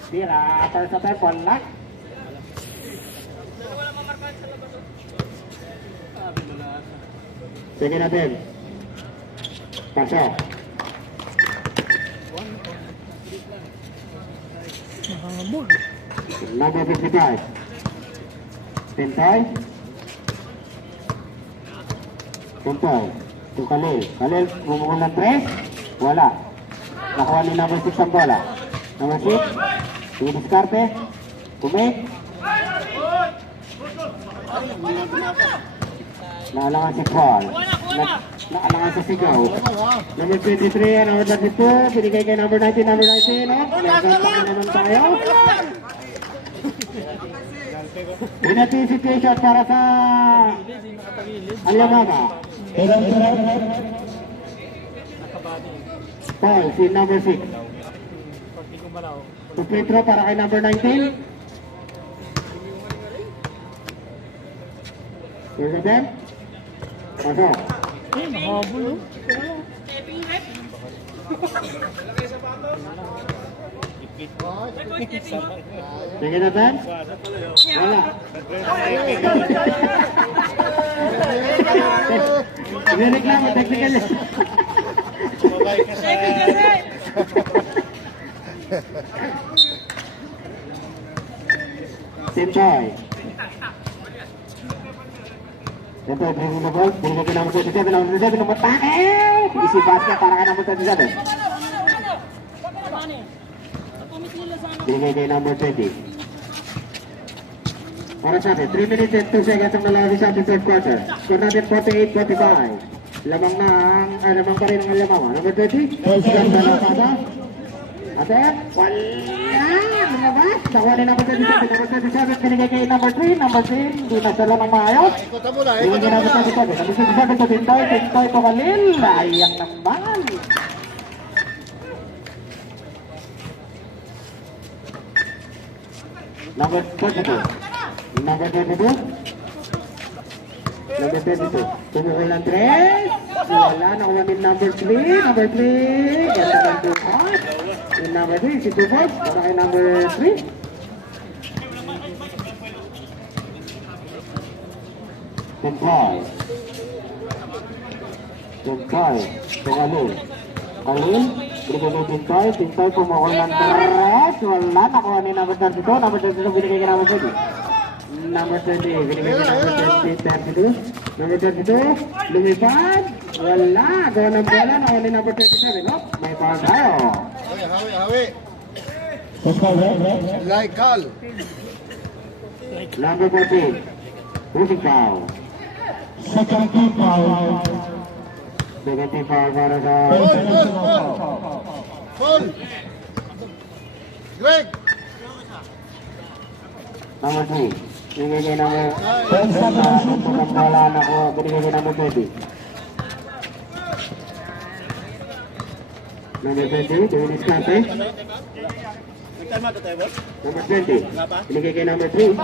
Tira, para sa tayo, lock. Sige natin. Pasok. Number 55. Pintoy. To Khalil. Khalil, bumukol ng 3. Wala. Nakuha ni number 6 ang bola. Number 6. Didiskarte. Kumik. Naalangan si Paul. Naalangan sa sigaw. Number 23 and number 32. Binigay kay number 19. Number 19. Nagkakaki naman tayo. Penalty situation para sa Alyamama. Paul, si number 6. To Petro para kay number 19. Here's them. Pasok. Mahabol. Sige natin. Wala. Nireklamo, technical. Team Choi. Ito, bringing the ball. Binigay ka naman 27. Number 27, number 10. Easy basket para ka naman 27. Binigay kay number 20. Para sa atin, 3 minutes and 2 seconds ang nalari sa ating third quarter. Score natin 48-45. Lamang pa rin ang lamang. Number 20. Ganda na kada. Ate, wala! Lumabas! Nakuha ni number 27. Number 27, binigay kay number 3. Number 3, hindi na sila ng maayos. Ikutan mo na, Binigay kay number 27. Number 27 to Tintoy. Tintoy to Khalil. Ayang naman. Number 22. Number 22. Number 22. Tumukol ng 3. Wala. Nakuha ni number 3. Number 3. Ganda ng 2 points. Yung number 3. Si 2 points. Para kay number 3. Tumpay. Tumpay. Tumalil. Kalil. Binigay kay Tintoy. Tintoy pumukol ng 3. Wala. Nakuha ni number 32. Number 32 binigay kay number 20. Number 20, binigay kay number 32. Number 32, lumipad. Wala. Gawa ng bola. Nakuha ni number 27. Oh, may foul tayo. Hawi. Like Cal. Number 14, Ruby foul. Second team foul. Second team foul para sa... Paul. Greg. Number 3, binigay kay number... Ang bola nakuha. Binigay kay number 20. Number 20, Dennis Cante. Number 20, binigay kay number 3.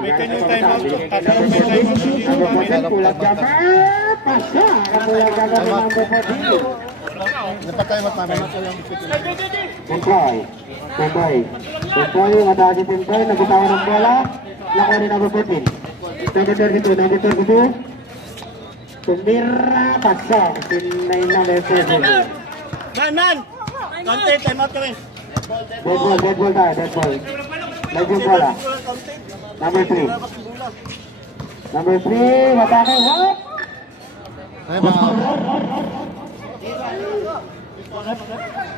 Binigay kay number 14. Number 14, pulag jumper. Pasa! Pulag jumper kay number 14. Napatay mo pa. Tintoy. Tintoy, mataas si Tintoy. Nagitawan ng bola. Nakuha ni number 14. Number 32, number 32. Tumira, pasa. Sinay number 14. Man! Konti, time out kami. Dead ball tayo, dead ball. Live yung bola. Number 3. Number 3, matake, what? Ay, ba?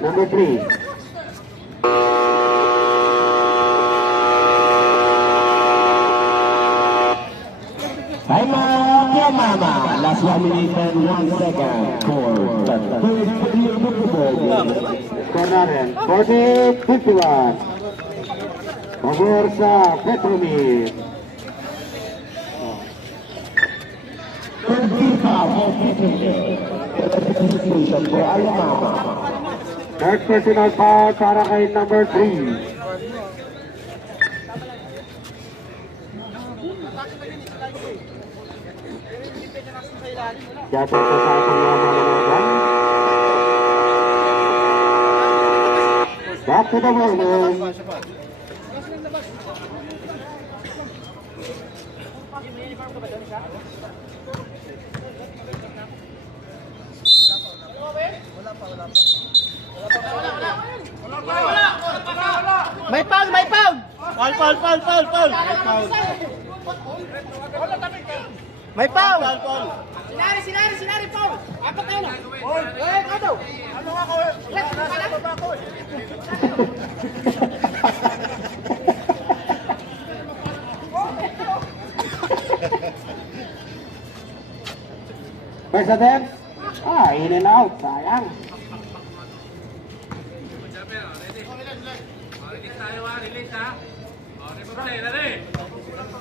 Number 3. Time out, your mama. Last 1 minute and 1 second for the third quarter football game. Score natin, 40-51. Pabor sa Petromir. Third team foul for Petromir for Alabama. Third personal foul para kay number 3. Jatuh ke satu nama. Back to the ball. May foul! May foul! Sinari, foul! Apat tayo na! Ano? Ano nga ko? First attempt. In and out. Sayang.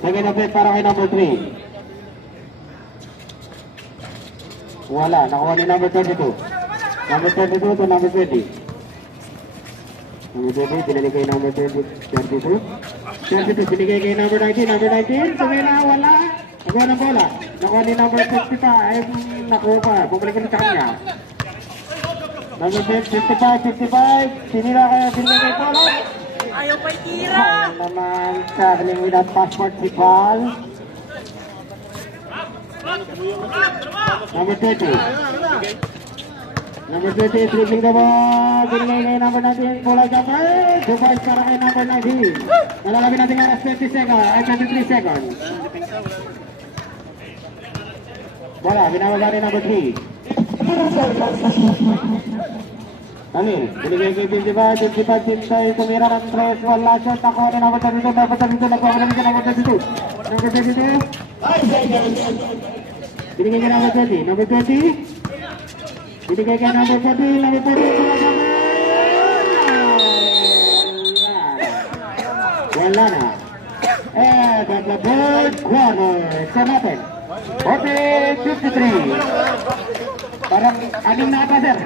Second attempt para kay number 3. Wala, nakuha ni number 22. Number 22 to number 20. Number 20, binili kay number 32. 32, binigay kay number 19. Number 19, tumira, wala. Nakuha ng bola. Nakuha ni number 55. Nakuha pa, bumalik ulit sa kanya. Number 55. Sinira kaya, binigay kay Paul. Ayaw pa itira! Naman, traveling without passport si Paul. Number 30. Number 30 is dribbling the ball. Binigay kay number 19. Bola jumper. 2 points para kay number 19. Nalalami natin ang 20 seconds. Ay, 23 seconds. Bola, binababa ni number 3. Kamil, binigay kay 25, Tintay, tumira ng 3, wala shot, nakuha ni number 32, number 32, nakuha ni number 32, number 32, binigay kay number 20, number 20, binigay kay number 40, number 40, wala na. And at the third quarter, so natin, 40-53. Parang anim na ata, sir.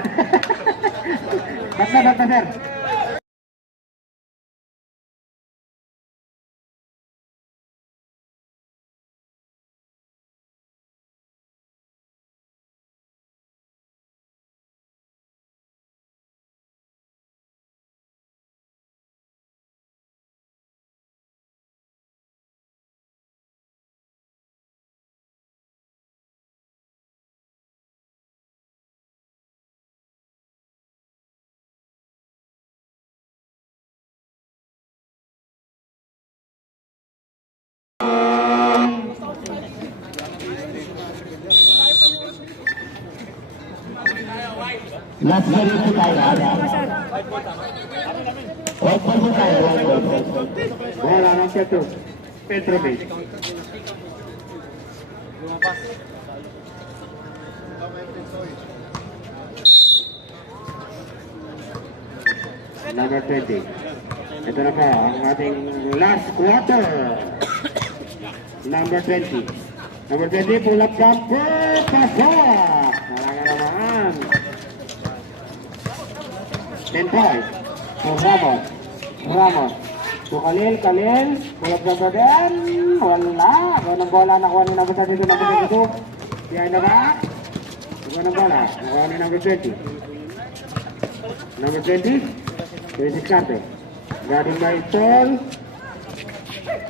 Basta, sir. Last minute po tayo. Wait po tayo. Bola ng Petro. Petrovic. Number 20. Ito na po ang ating last quarter. Number 20. Number 20, pull up jumper. Pasok! Malaga naman. 10 points. So, Ramos. So, Khalil. Pull up jumper din. Wala. Ganang bola. Nakuha ni number 32. Number 32. Behind the back. Ganang bola. Nakuha ni number 20. Number 20. 26 karte. Guarding by Tol.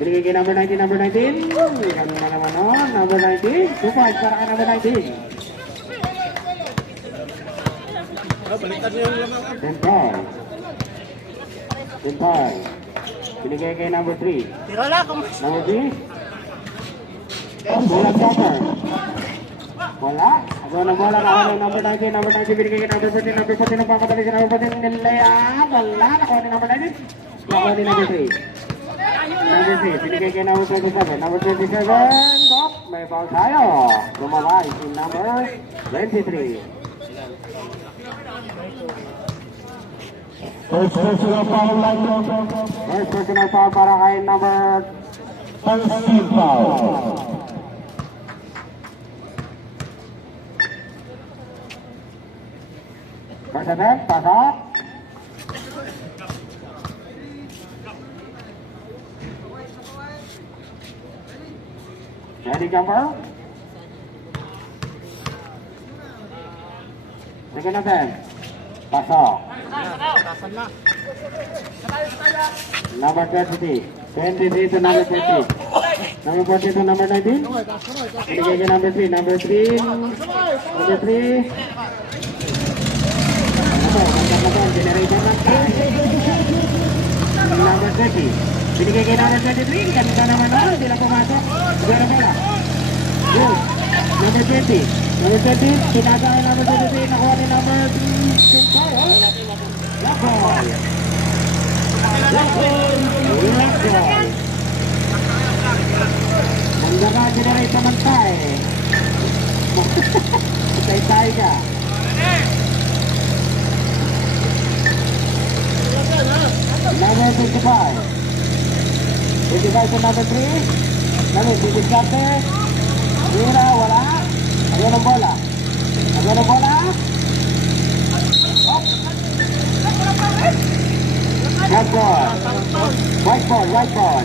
Binigay kay number 19, number 19. Ganun na naman o. Number 19. 2 points para kay number 19. 10 points. 10 points. Binigay kay number 3. Number 3. Bola stopper. Wala. Ako ng bola na ako ng number 19. Number 19 binigay kay number 14. Number 14 ang papatali sa number 14. Nilayaan. Wala. Nakuha ni number 19. Nakuha ni number 3. Number 3. Binigay kay number 27. Number 27. Dok. May foul tayo. Lumabay si number 23. First personal foul line. First personal foul para kay number 13 foul. First attempt, pasok. Ready jumper. Second attempt, pasok. Number 23. 23 to number 40. Number 40 to number 19. Binigay kay number 3. Number 3. Number 3. Generator ng time. Number 30. Binigay kay number 23. Ganda naman na. Hindi lang pumasok. Sigara pala. Good. Number 20. Number 20. Tinaga kay number 23. Nakuha ni number 24. Lock ball. Mandaga generator ng time. Itay-tay ka. Number 55. 55 to number 3. Number 57. Mira, wala. Again ang bola. Up. White ball. White ball.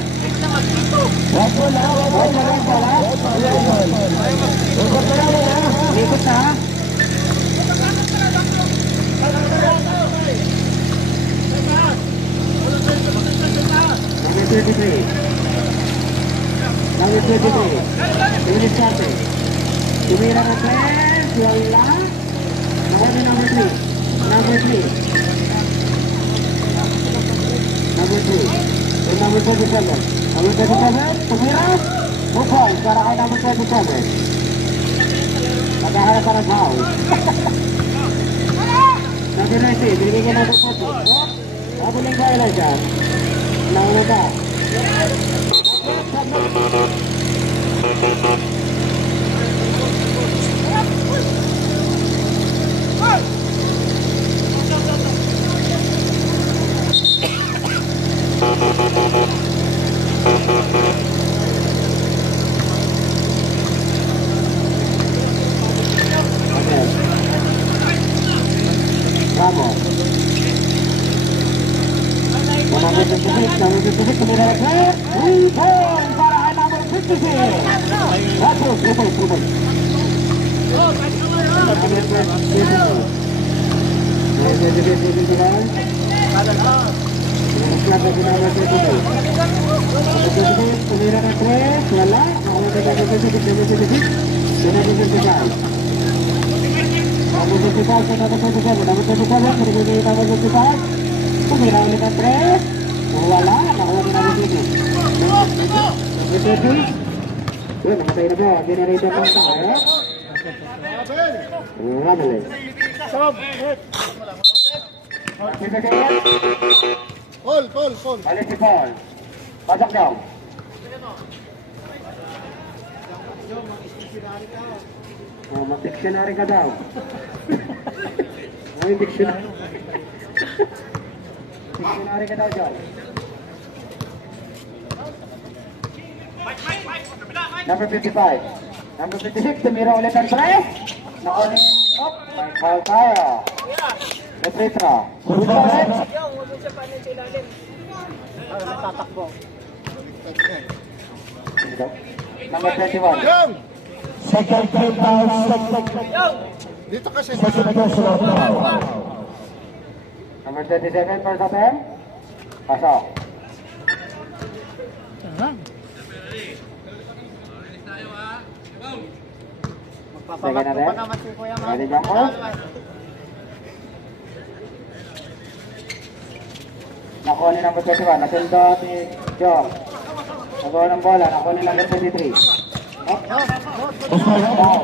White ball, ikot na. Number 23. Number 23. Unit Chate. Tumira na 3. Wala. Nakuha ni number 3. Number 3. Number 3. And number 27. Number 27. Tumira. 2 points para kay number 27. Naghahanap pa ng foul. Number 90, binigay ka number 40. Ako lang kaya lang siya. Nauna ba? Vamos. Number 56, tumira na 3 points para kay number 56. That's all, 3 points. Tumira na 3, wala. Number 56. Number 55, number 55, tumira ulit ang 3, wala, nakuha ni number 50. Number 30, yun, namatay na po, generator ng tayo. Ramali. Paul. Balik si Paul. Pasok daw. Oh, mag-dictionary ka daw. Ay, dictionary. Dictionary ka daw, John. Number 55. Number 56, tumira ulit ang 3. Nakunin. Oh, may foul tayo. Retritra. Ulit. Number 21. Yung! Second time foul, Dito kasi. second personal foul. Number 37 for Satem. Pasok. Tara. Second na rin. Ready ba mo? Nakuha ni number 21. Nasundot ni Jong. Nakuha ng bola. Nakuha ni number 23. Up. Foul.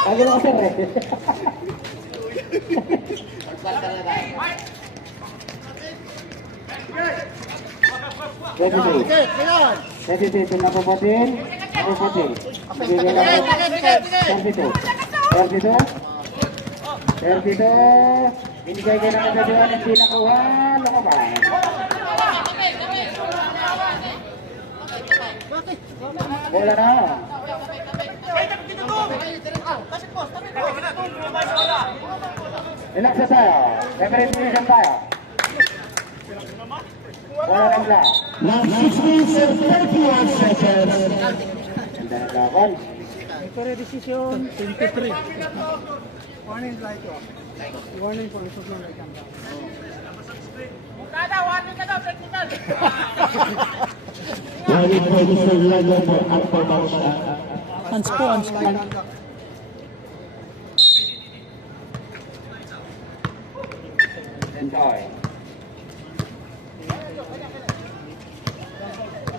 Lagi lang sir eh. Okay, kailan? 32 napuputin. Napuputin. Bigyan na 32. 32. 32. Binigay kayo ng kagaduan. Hindi nakuha. Lakaban. Bola na. Relax na tayo. Referee position tayo. Bola lang lang. Last 16 and 31 seconds. Ganda ng laban. Referee decision 23. Wali pwede sa lagan mo at pabawsa. Hands po. Enjoy.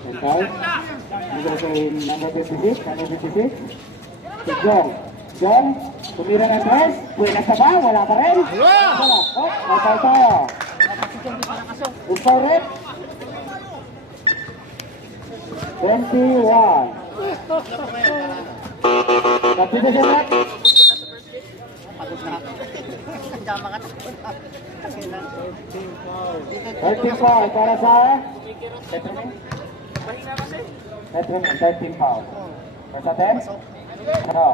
Enjoy. Dito sa number 56. Number 56. Si Jong. Jong. Tumira ng 3. Buenas na ba? Wala pa rin. Wala. Oh, may tayo. Umpaw rin. 21. Kapito siya na. 35 para sa Petromin, 13 pounds. Para sa 10? Ano?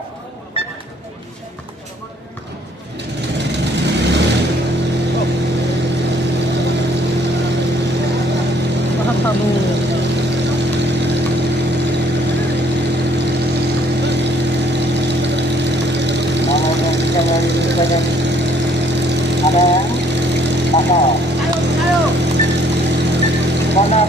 Makakamu. Ada apa? Mana?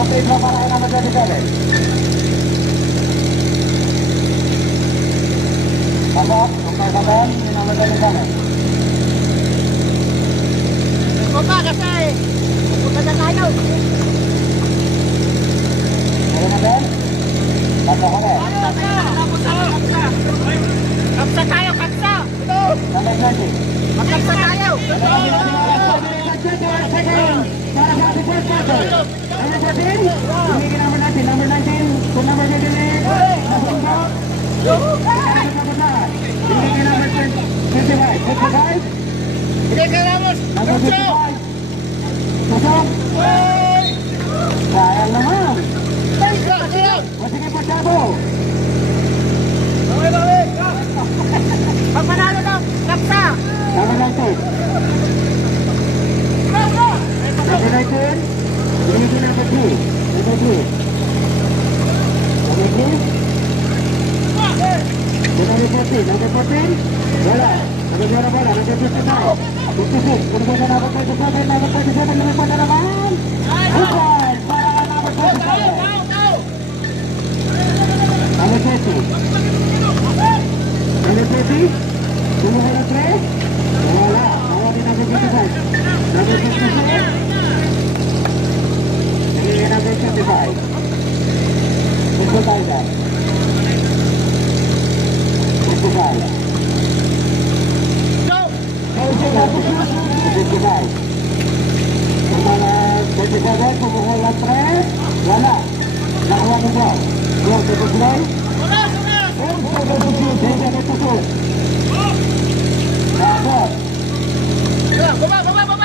Okay, so para na magdadagdag. Pasok, okay ba ba? Hindi na magdadagdag. Ikaw pa kasi. Pupunta na tayo. Ano na ba? Pasok ka ba? Kapsa tayo, kapsa. Number 20. Kapsa tayo. Para sa ating first quarter. Number 14. Tumigil naman natin. Number 19. Kung number 19 eh. Nasunggo. Tumigil number 25. 55. Hindi ka Ramos. Number 55. Pasok. Sayang naman. O sige pa, Chavo. Pag manalo ng kapsa. Number 19. Number 19. Tumigil number 3. Number 3. Number 3. Number 14. Number 14. Wala. Number 0 bola. Number 55. 56. Kung na number 27. Number 27. Lumipad na naman. Hukay. Para ka number 27. Number 30. Number 30. Kumuha na 3. Wala. Wala din number 55. Number 56. Hindi number 55. Gusto tayo dyan. 55. 55. Kung mga 27, kumuha na 3. Wala. Nakuha mo ba? Yung 55. Baba,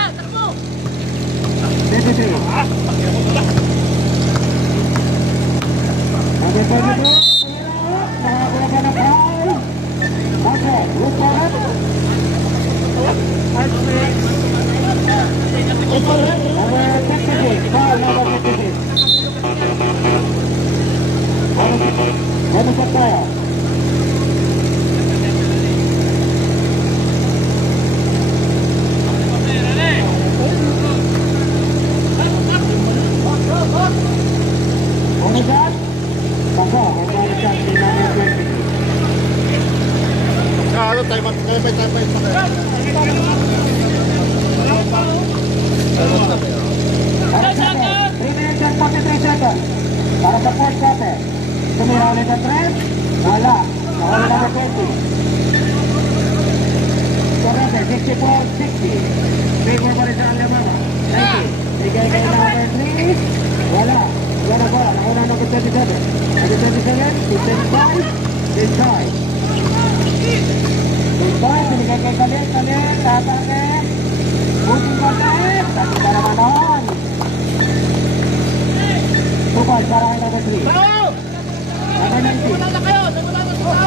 takbo! Para sa fourth quarter. Tumira ulit ang 3. Wala. Nakawala number 20. Correct, 64-60. Favor pa rin sa Alamana. 90. Bigay kayo number 3. Wala. Wala na ba? Nakawala number 27. Number 27. 25. Inside. Inside. Binigay kayo kalit. Tatake. Puting kalit. Tatake ka naman noon. Tupad para kay number 3. Number 19.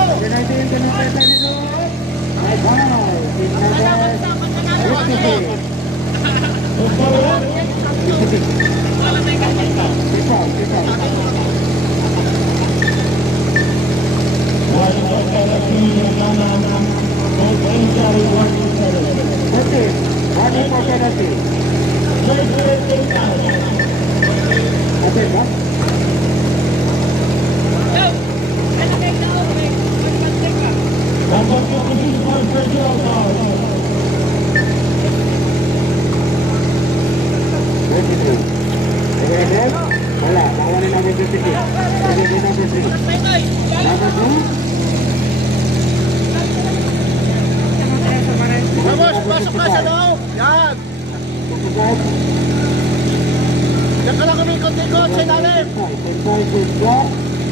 Number 19, pinapeta nito. Ay, wow. In number 56. Wala, bawal na number 56. Number 3. Number 2. Vamos, pasok ka sa loob. Yan. Yan ka lang umikot-ikot sa ilalim.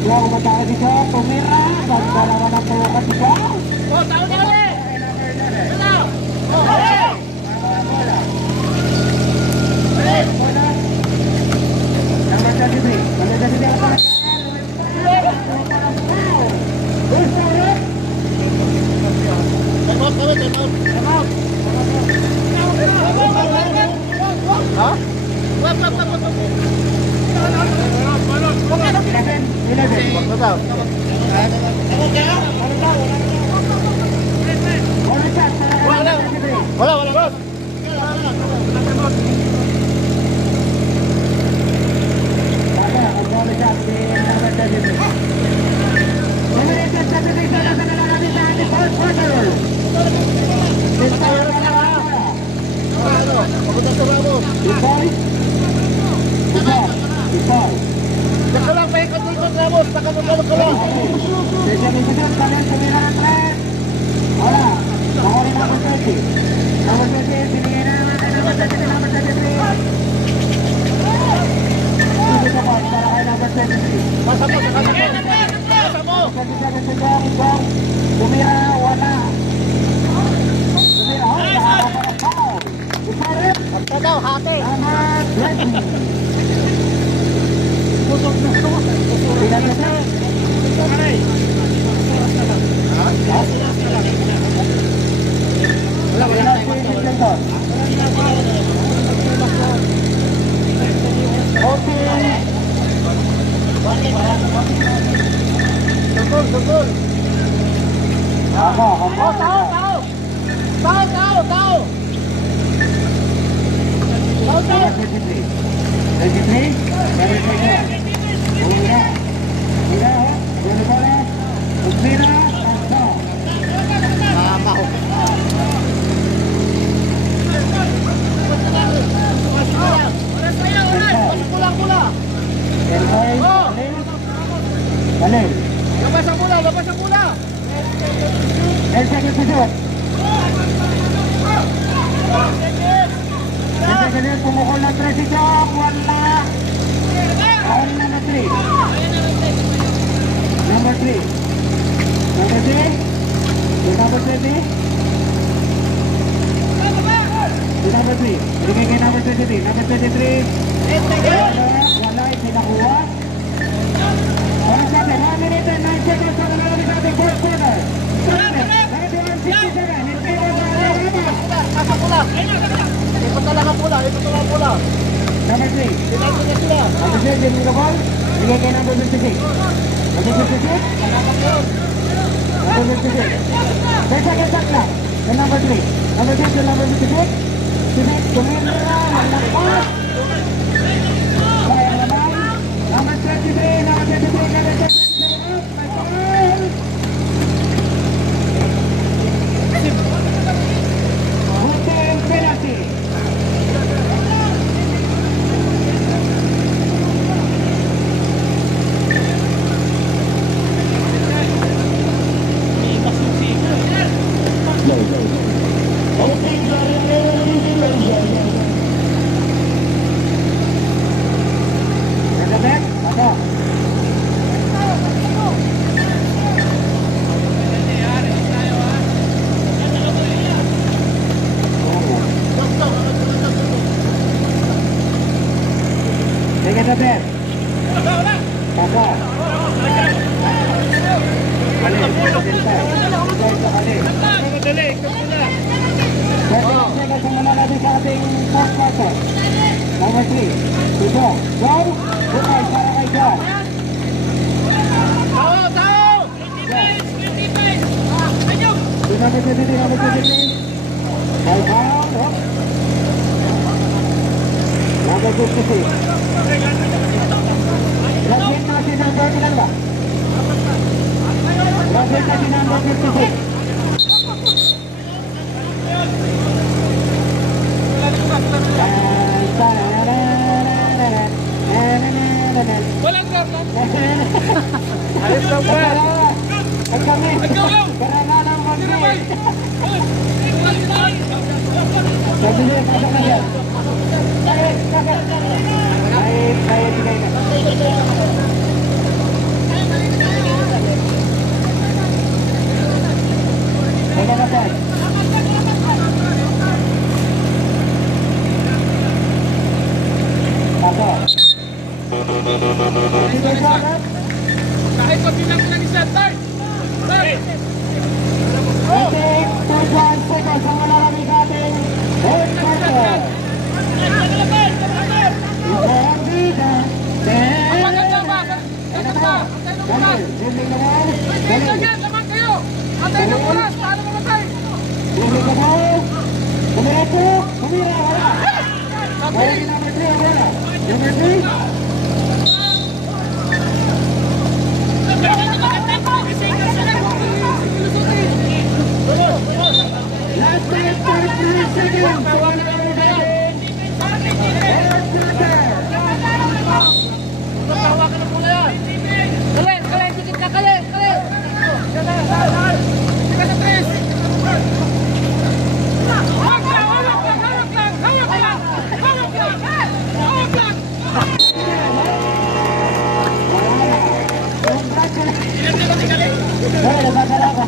Huwag matake dito, tumira. Basta naman ang pulukan dito. Oh, tao na ulit. Hello. Oh, hey. Number 33. Number 33 ang pala. Time out kami, time out. Time out. Ha? Wag. Wala. Papunta sa Ramos. Yan ka lang, paikot-ikot Ramos. Takalog ka lang. Pasa mo. Tumira, wala. Pagka daw, hati. Sugol. Tao. Labas ang pula. El second position. El second pumukol ng presisyon. Wala. Ahora number 3. Number 3. Number 3. Number 20. Number 3. Bigay kay number 23. Number 23. Wala. Hindi nakuha. Oras natin. 1 minute and 9 seconds sa nalalabis natin. Fourth quarter. 61-67. In favor of Alabama. Nasa pula. Ikot na lang ang pula. Number 3. Sinabi niya sila. Number 6, din yung ball. Bigay kay number 56. Number 56. Number 56. 10 seconds shot clock. Then number 3. Number 6 to number 56. 56, tumira. Malakot. Kaya naman. Number 23. Number 23. Number 27. My ball. Hotel penalty. Take it a bit. Papa. Number 3. Ito. Go. Bukay para kay John. Tao! Number 23. Number 23. Ball down. Number 56. Lagyan natin number ilan ba? Lagyan natin number 56. Walang karton. Alis ka ba? Pag kami, karana ng mag-game. sige, pasok na siya. Kahit, bigay na. Wala na tayo. Pasok. Sige, pasok. Kahit pag pinang isa, start! Start! Okay, 2 seconds ang malalami sa ating third quarter. Isang bida. Then, Maganda ba? Maganda ba? Daniel, dribbling the ball. Daniel, Again, naman kayo! Antay ng oras! Paano mamatay? dribbling the ball. Kumireto, kumira, wala. Kaya si number 3, wala. Number 3. Last minute, 43 seconds. Fourth quarter. Kalit! Kalit! Sikit ka! Kalit! Kalit! Sikit na tres! Hawak lang! Hawak lang! Hawak lang! Hawak lang! Hawak lang! Hawak lang! Hey, nagkakala ko.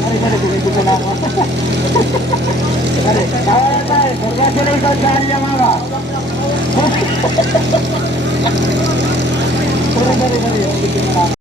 Ay, bigay ko na ako. Tawa tayo. Congratulations sa Alya Mama. Sorry.